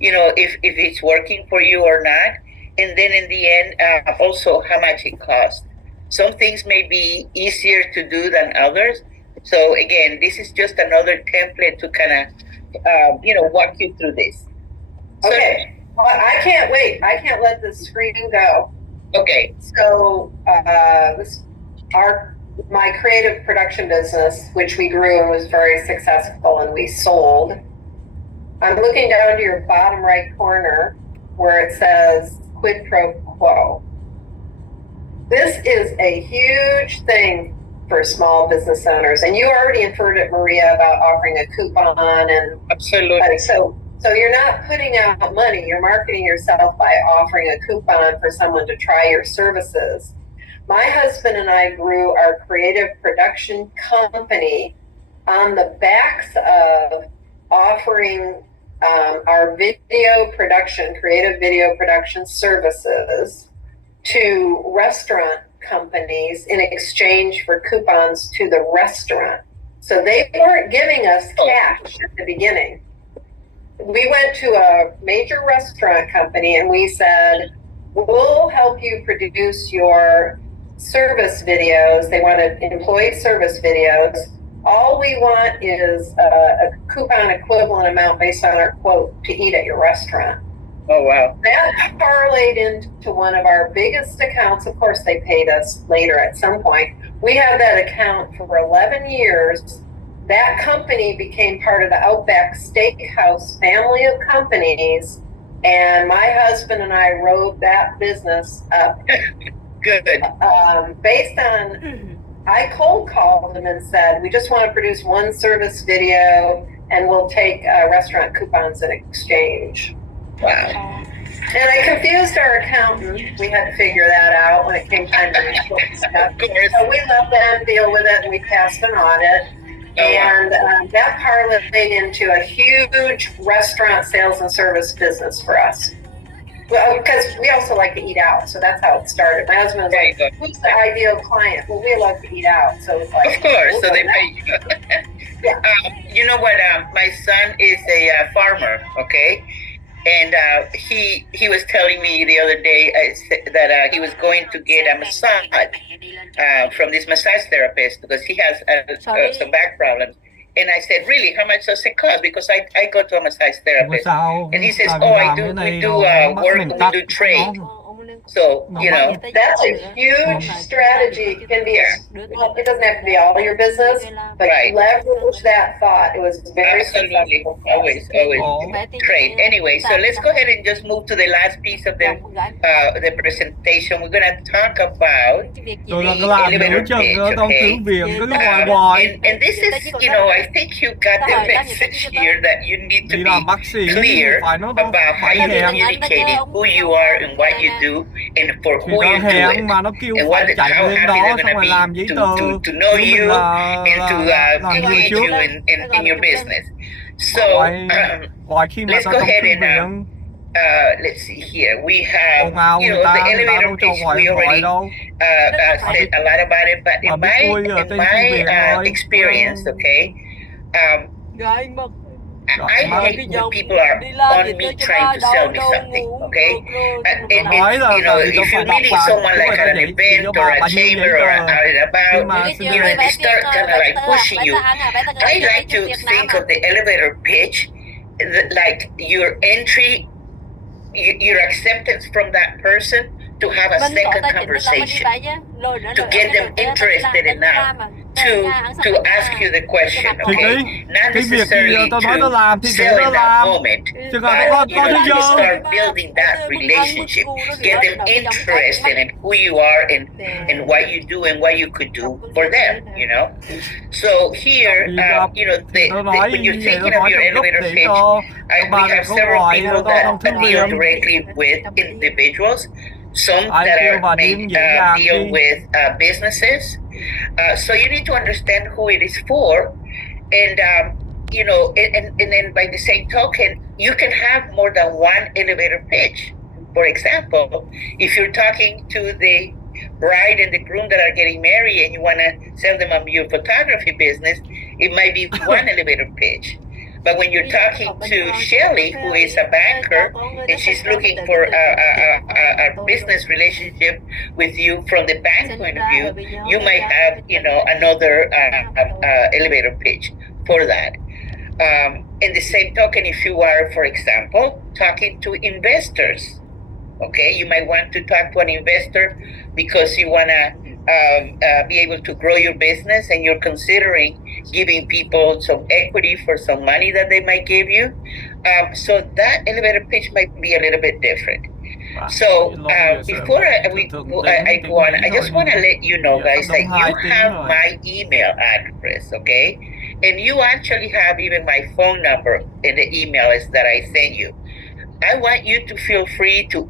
it's working for you or not, and then in the end, also how much it costs. Some things may be easier to do than others. So again, this is just another template to kind of, walk you through this. Okay. Well, I can't wait. I can't let this screen go. Okay. So, my creative production business, which we grew and was very successful, and we sold. I'm looking down to your bottom right corner where it says quid pro quo. This is a huge thing for small business owners, and you already inferred it, Maria, about offering a coupon and absolutely. So you're not putting out money, you're marketing yourself by offering a coupon for someone to try your services. My husband and I grew our creative production company on the backs of offering our creative video production services to restaurant companies in exchange for coupons to the restaurant. So they weren't giving us cash at the beginning. We went to a major restaurant company and we said, we'll help you produce your service videos. They wanted employee service videos. All we want is a coupon equivalent amount based on our quote to eat at your restaurant. Oh, wow. That parlayed into one of our biggest accounts. Of course, they paid us later at some point. We had that account for 11 years. That company became part of the Outback Steakhouse family of companies. And my husband and I rode that business up. Good. Based on, I cold called them and said, we just want to produce one service video and we'll take restaurant coupons in exchange. Wow. And I confused our accountant. We had to figure that out when it came time to report stuff. So we let them deal with it and we passed an audit. And that parlayed into a huge restaurant sales and service business for us. Well, because we also like to eat out, so that's how it started. My husband was like, who's the ideal client? Well, we love to eat out, so it's like... Of course, so they pay you. Yeah. You know what, my son is a farmer, okay? And he was telling me the other day that he was going to get a massage from this massage therapist because he has some back problems. And I said, really, how much does it cost? Because I go to a massage therapist. And he says, we do work, we do trade. So, that's a huge strategy. It can be, it doesn't have to be all your business, but leverage that thought. It was very successful. Always. Great. Anyway, so let's go ahead and just move to the last piece of the presentation. We're going to talk about the elevator pitch, okay? And this is, I think you got the message here that you need to be clear about how you're communicating, who you are and what you do, and for who you do it, and how happy they're going to be to know you and to engage you in your business. So let's go ahead and let's see here. We have the elevator pitch. We already said a lot about it, but in my experience, okay, I hate when people are on me trying to sell me something, okay? And if you're meeting someone like at an event or a chamber or out and about, they start kind of like pushing you. I like to think of the elevator pitch like your entry, your acceptance from that person to have a second conversation, to get them interested enough to ask you the question, thì okay? Not cái việc gì necessarily tao nói tao to làm thì để sell tao in that làm, moment, chứ còn con you know, thấy to giờ start building that relationship, get them interested in who you are and what you do and what you could do for them, you know? So here, thì gặp you know, thì tao nói when như you're vậy, tao thinking of nói your trong group elevator để pitch, cho we bà đặt have câu several hỏi people rồi tao that trong thư deal viện directly with individuals, some ai that kêu bà may điên dễ dàng deal đi with businesses. So you need to understand who it is for, and you know, and then by the same token, you can have more than one elevator pitch. For example, if you're talking to the bride and the groom that are getting married and you want to sell them on your photography business, it might be one elevator pitch. But when you're talking to Shelly, who is a banker, and she's looking for a business relationship with you from the bank point of view, you might have, you know, another elevator pitch for that. In the same token, if you are, for example, talking to investors, okay, you might want to talk to an investor because you want to be able to grow your business and you're considering giving people some equity for some money that they might give you. So that elevator pitch might be a little bit different. So before I go on, I just want to let you know, guys, that you have my email address, okay? And you actually have even my phone number in the email that I send you. I want you to feel free to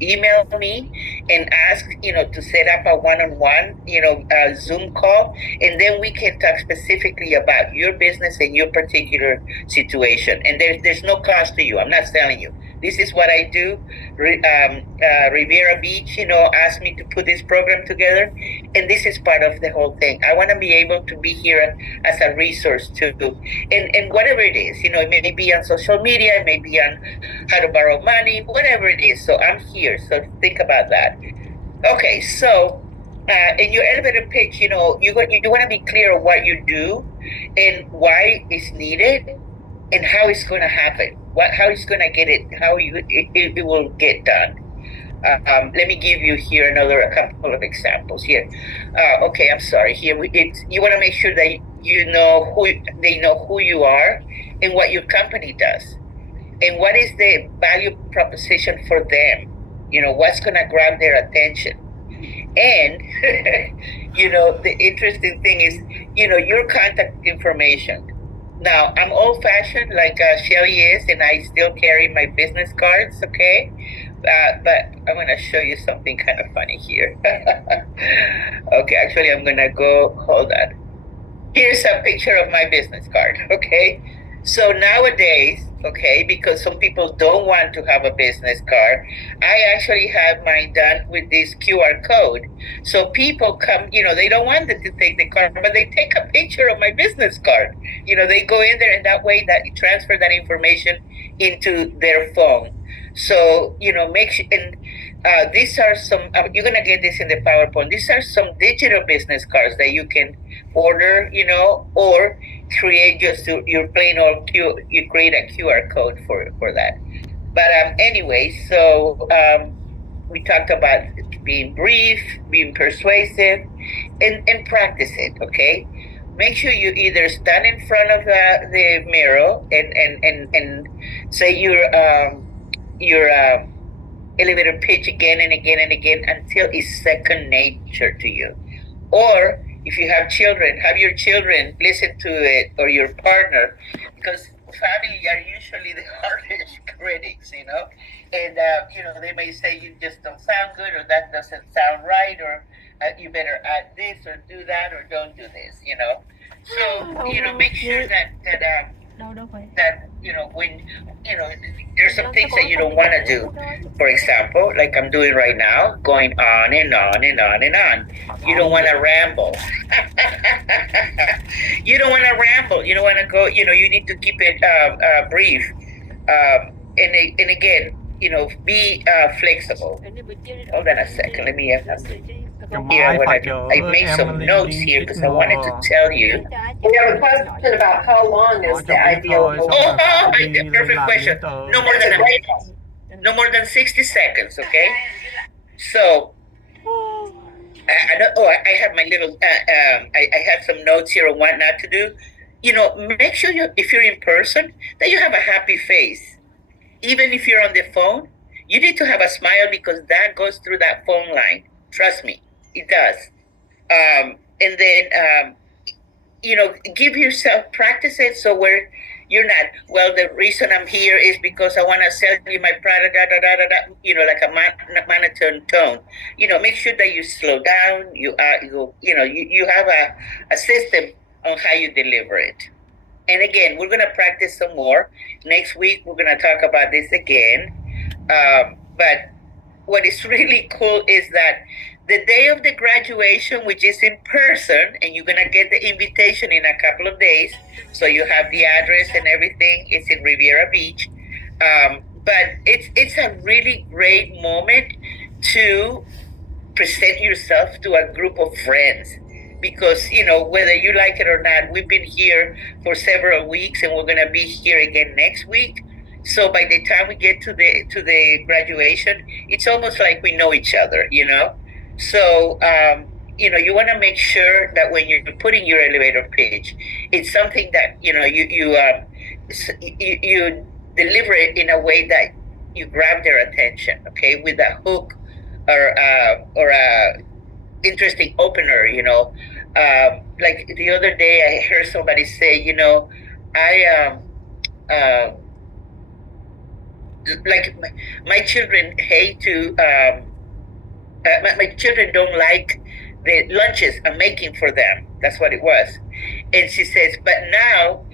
email me and ask, you know, to set up a one-on-one, you know, Zoom call, and then we can talk specifically about your business and your particular situation. And there's no cost to you. I'm not selling you. This is what I do. Riviera Beach, you know, asked me to put this program together, and this is part of the whole thing. I want to be able to be here as a resource too, and whatever it is, you know, it may be on social media, it may be on how to borrow money, whatever it is. So I'm here. So think about that. Okay, so in your elevator pitch, you know, you want to be clear on what you do and why it's needed and how it's going to happen. How it's going to get it? How it will get done. Let me give you here a couple of examples here. Okay, I'm sorry. Here, you want to make sure that they know who you are and what your company does, and what is the value proposition for them. You know, what's going to grab their attention. And you know, the interesting thing is, you know, your contact information. Now, I'm old-fashioned like Shelly is, and I still carry my business cards, okay? But I'm going to show you something kind of funny here. Okay, actually, I'm going to go, hold on. Here's a picture of my business card, okay? So nowadays, okay, because some people don't want to have a business card, I actually have mine done with this QR code. So people come, you know, they don't want to take the card, but they take a picture of my business card. You know, they go in there, and that way that you transfer that information into their phone. So, you know, make sure, and these are some, you're going to get this in the PowerPoint. These are some digital business cards that you can order, you know, or create just your plain old you create a QR code for that. But anyway, so we talked about being brief, being persuasive, and practice it, okay? Make sure you either stand in front of the mirror and say your elevator pitch again and again and again until it's second nature to you. Or if you have children, have your children listen to it, or your partner, because family are usually the hardest critics, you know. And you know, they may say you just don't sound good, or that doesn't sound right, or you better add this or do that, or don't do this, you know. So you know, make sure that you know, when you know, there's some things that you don't want to do. For example, like I'm doing right now, going on and on and on and on. You don't want to ramble. You don't want to ramble. You don't want to go. You know, you need to keep it brief. And again, you know, be flexible. Hold on a second. Let me. I made some notes here because I wanted to tell you. We have a question about how long is the ideal. Perfect question. No more than 60 seconds. Okay. So I don't. Oh, I have my little. I have some notes here on what not to do. Make sure if you're in person, that you have a happy face. Even if you're on the phone, you need to have a smile because that goes through that phone line. Trust me, it does. And then give yourself practice it so where you're not, well, the reason I'm here is because I want to sell you my product, da, da, da, da, da, like a monotone tone. Make sure that you slow down. You have a system on how you deliver it. And again, we're going to practice some more. Next week, we're going to talk about this again. But what is really cool is that the day of the graduation, which is in person, and you're gonna get the invitation in a couple of days, so you have the address and everything. It's in Riviera Beach, but it's a really great moment to present yourself to a group of friends, because whether you like it or not, we've been here for several weeks, and we're gonna be here again next week. So by the time we get to the graduation, it's almost like we know each other. So you want to make sure that when you're putting your elevator pitch, it's something that you deliver it in a way that you grab their attention, okay, with a hook or a interesting opener. Like the other day, I heard somebody say, I like my children hate to my children don't like the lunches I'm making for them. That's what it was. And she says, but now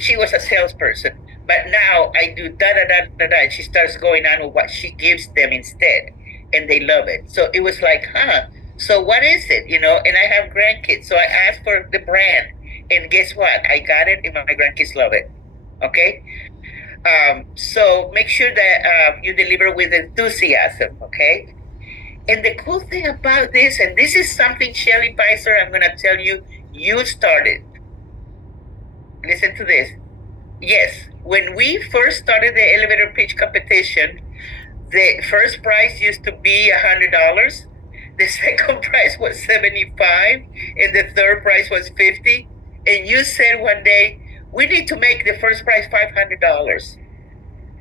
she was a salesperson, but now I do da da da da da. And she starts going on with what she gives them instead, and they love it. So it was like, so what is it? And I have grandkids, so I asked for the brand, and guess what? I got it, and my grandkids love it. Okay. So make sure that you deliver with enthusiasm. Okay. And the cool thing about this, and this is something, Shelly Pfizer, I'm going to tell you, you started. Listen to this. Yes, when we first started the elevator pitch competition, the first prize used to be $100. The second prize was $75, and the third prize was $50. And you said one day, we need to make the first prize $500.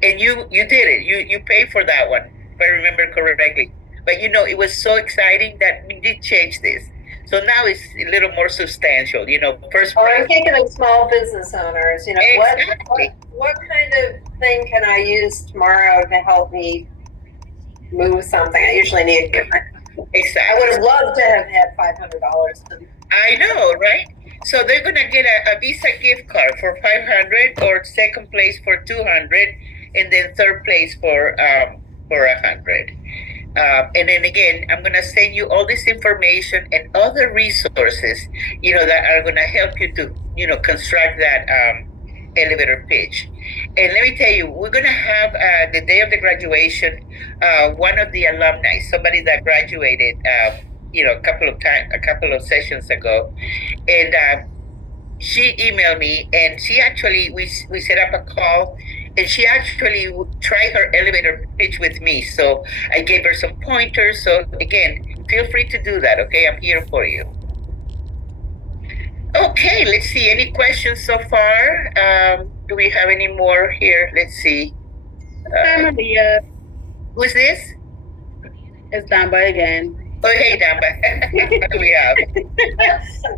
And you did it. You paid for that one, if I remember correctly. But it was so exciting that we did change this. So now it's a little more substantial. First. I'm thinking of small business owners. Exactly. What kind of thing can I use tomorrow to help me move something? I usually need. Exactly. I would have loved to have had $500. I know, right? So they're gonna get a Visa gift card for $500, or second place for $200, and then third place for $100. And then again, I'm going to send you all this information and other resources, that are going to help you to, construct that elevator pitch. And let me tell you, we're going to have the day of the graduation, one of the alumni, somebody that graduated, a couple of sessions ago, and she emailed me, and she actually we set up a call, and she actually tried her elevator pitch with me. So I gave her some pointers. So again, feel free to do that. Okay, I'm here for you. Okay, let's see. Any questions so far? Do we have any more here? Let's see. Hi, Maria. Who's this? It's Damba again. Oh, hey, Damba. What do we have?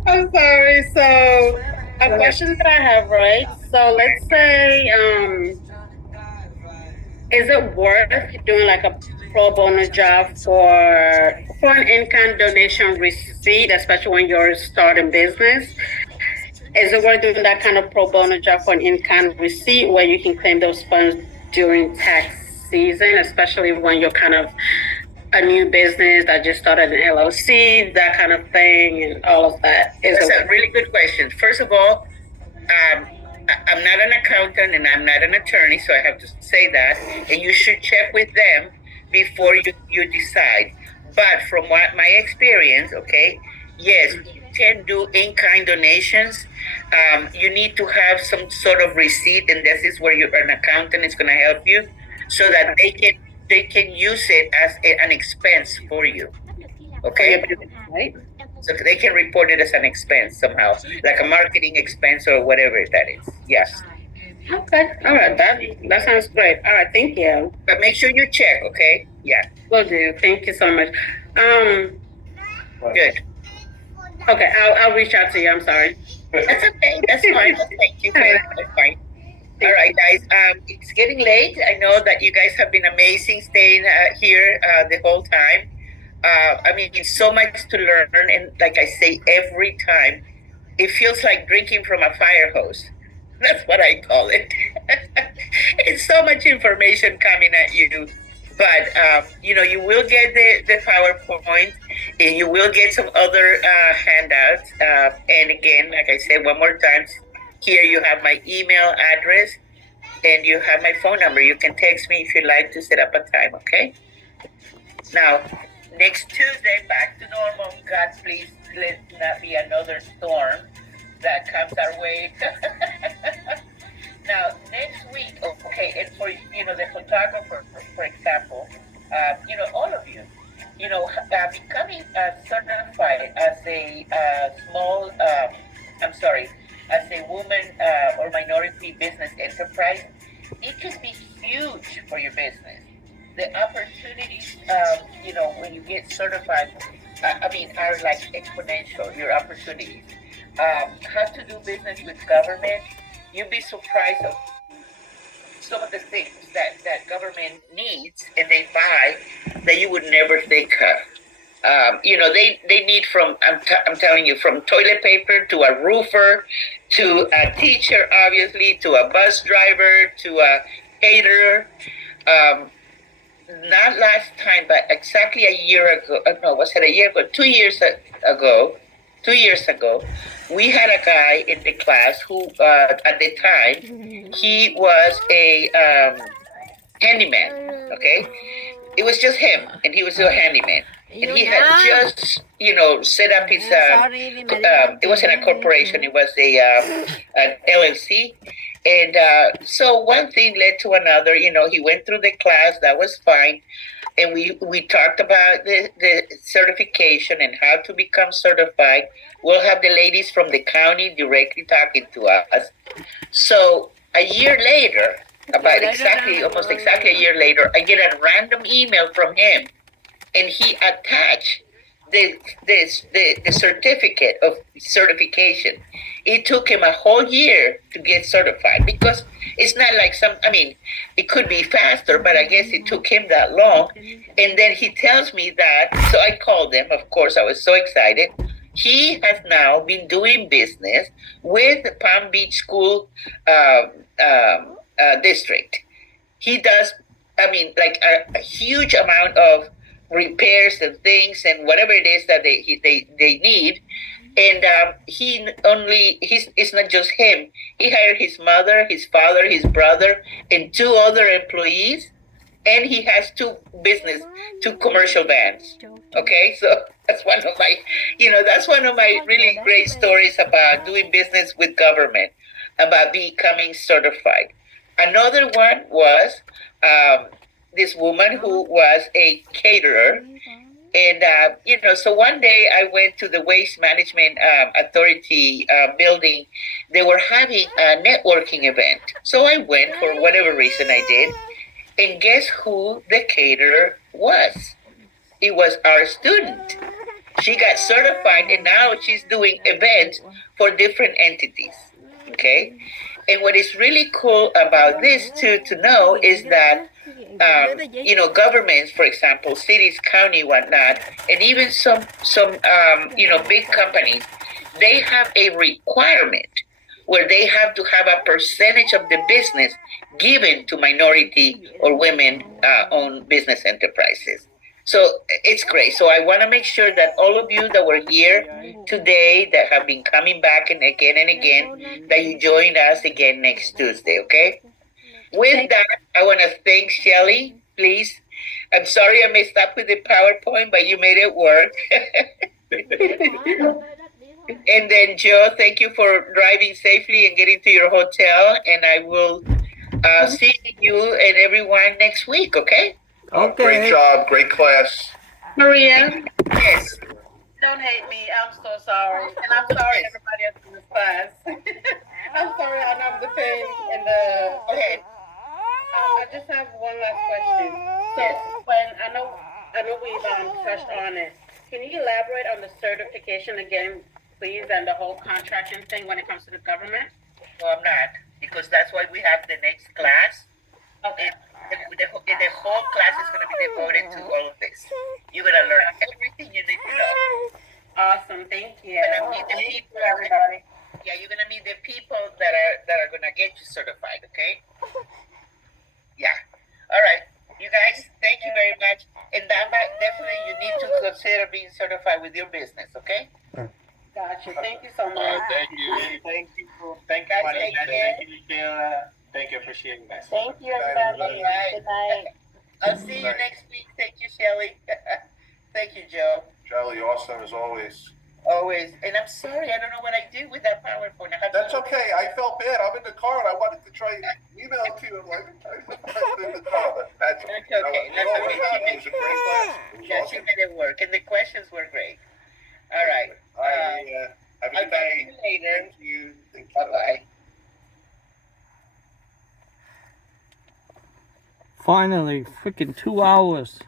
I'm sorry. So, a question that I have, right? So, let's say, is it worth doing like a pro bono job for an in-kind donation receipt, especially when you're starting business? Is it worth doing that kind of pro bono job for an in-kind receipt where you can claim those funds during tax season, especially when you're kind of a new business that just started an LLC, that kind of thing, and all of that? That's a really good question. First of all, I'm not an accountant and I'm not an attorney, so I have to say that. And you should check with them before you decide. But from what my experience, okay, yes, you can do in-kind donations. You need to have some sort of receipt, and this is where an accountant is going to help you, so that they can use it as an expense for you. Okay, For your business, right? so they can report it as an expense somehow, like a marketing expense or whatever that is. Yes, Okay. All right. That sounds great. All right. Thank you. but make sure you check. Okay. Yeah. Will do. Thank you so much. Good. Okay. I'll reach out to you. I'm sorry. That's okay. That's fine. Thank you for that's fine. All right, guys. It's getting late. I know that you guys have been amazing staying here the whole time. I mean, it's so much to learn, and like I say every time, it feels like drinking from a fire hose. That's what I call it. It's so much information coming at you, but you know, you will get the PowerPoint, and you will get some other handouts. And again, like I said, one more time, here you have my email address, and you have my phone number. You can text me if you'd like to set up a time. Okay. Now, next Tuesday, back to normal. God, please let not be another storm that comes our way. Now, next week, okay, and for, you know, the photographer, for example, you know, all of you, you know, becoming certified as a small, as a woman or minority business enterprise, it can be huge for your business. The opportunities, you know, when you get certified, are like exponential, your opportunities. How to do business with government, you'd be surprised of some of the things that government needs and they buy that you would never think of. You know, they need from, I'm telling you, from toilet paper to a roofer, to a teacher, obviously, to a bus driver, to a caterer. Not last time, but exactly a year ago. No, was it a year ago? 2 years ago. 2 years ago, we had a guy in the class who, at the time, he was a handyman. Okay, it was just him, and he was a handyman. And he had just, you know, set up his. It wasn't a corporation; it was an LLC. And so one thing led to another. You know, he went through the class. That was fine. And we talked about the certification and how to become certified. We'll have the ladies from the county directly talking to us. So a year later, almost exactly a year later, I get a random email from him, and he attached the certificate of certification. It took him a whole year to get certified because it's not like it could be faster, but I guess it took him that long. And then he tells me that, so I called him. Of course, I was so excited. He has now been doing business with the Palm Beach School District. He does, a huge amount of repairs and things and whatever it is that they need. And it's not just him. He hired his mother, his father, his brother, and 2 other employees. And he has 2 commercial vans. Okay, so that's one of my really great stories about doing business with government, about becoming certified. Another one was this woman who was a caterer. And, so one day I went to the Waste Management Authority building. They were having a networking event. So I went for whatever reason I did. And guess who the caterer was? It was our student. She got certified, and now she's doing events for different entities. Okay? And what is really cool about this, to know, is that governments, for example, cities, county, whatnot, and even some big companies, they have a requirement where they have to have a percentage of the business given to minority or women-owned business enterprises. So it's great. So I want to make sure that all of you that were here today, that have been coming back and again, that you join us again next Tuesday, okay? With that, I want to thank Shelly, please. I'm sorry I messed up with the PowerPoint, but you made it work. And then, Joe, thank you for driving safely and getting to your hotel. And I will see you and everyone next week, okay? Great job, great class. Maria. Yes. Don't hate me. I'm so sorry. And I'm sorry everybody else in this class. I'm sorry I know I'm the pain in the. Okay. I just have one last question. So when I know we've touched on it. Can you elaborate on the certification again, please, and the whole contracting thing when it comes to the government? No, I'm not, because that's why we have the next class. Okay. The whole class is going to be devoted to all of this. You're going to learn everything you need to know. Awesome. Thank you. You're going to meet the people, everybody. Yeah, you're going to meet the people that are going to get you certified. Okay. Yeah. All right. You guys, thank you very much. And Damba, definitely you need to consider being certified with your business. Okay. Gotcha. Thank you so much. Thank you. Thank you. Thank you, Guys, Maria. take care. Thank you, Sheila. Thank you. Appreciate you guys. Thank you, All everybody. right. Good night. I'll see you next week. Thank you, Shelly. Thank you, Joe. Charlie, awesome as always. Always. And I'm sorry, I don't know what I did with that PowerPoint. That's okay. I felt bad. I'm in the car and I wanted to try and email it to you. I'm like, I'm in the car. But that's That's okay. It was a great class. It was Yes, awesome. you made it work. And the questions were great. All right. All right, Maria. Have a I'll good talk to day. you later. Thank you. Thank you. Bye-bye. Finally, freaking 2 hours.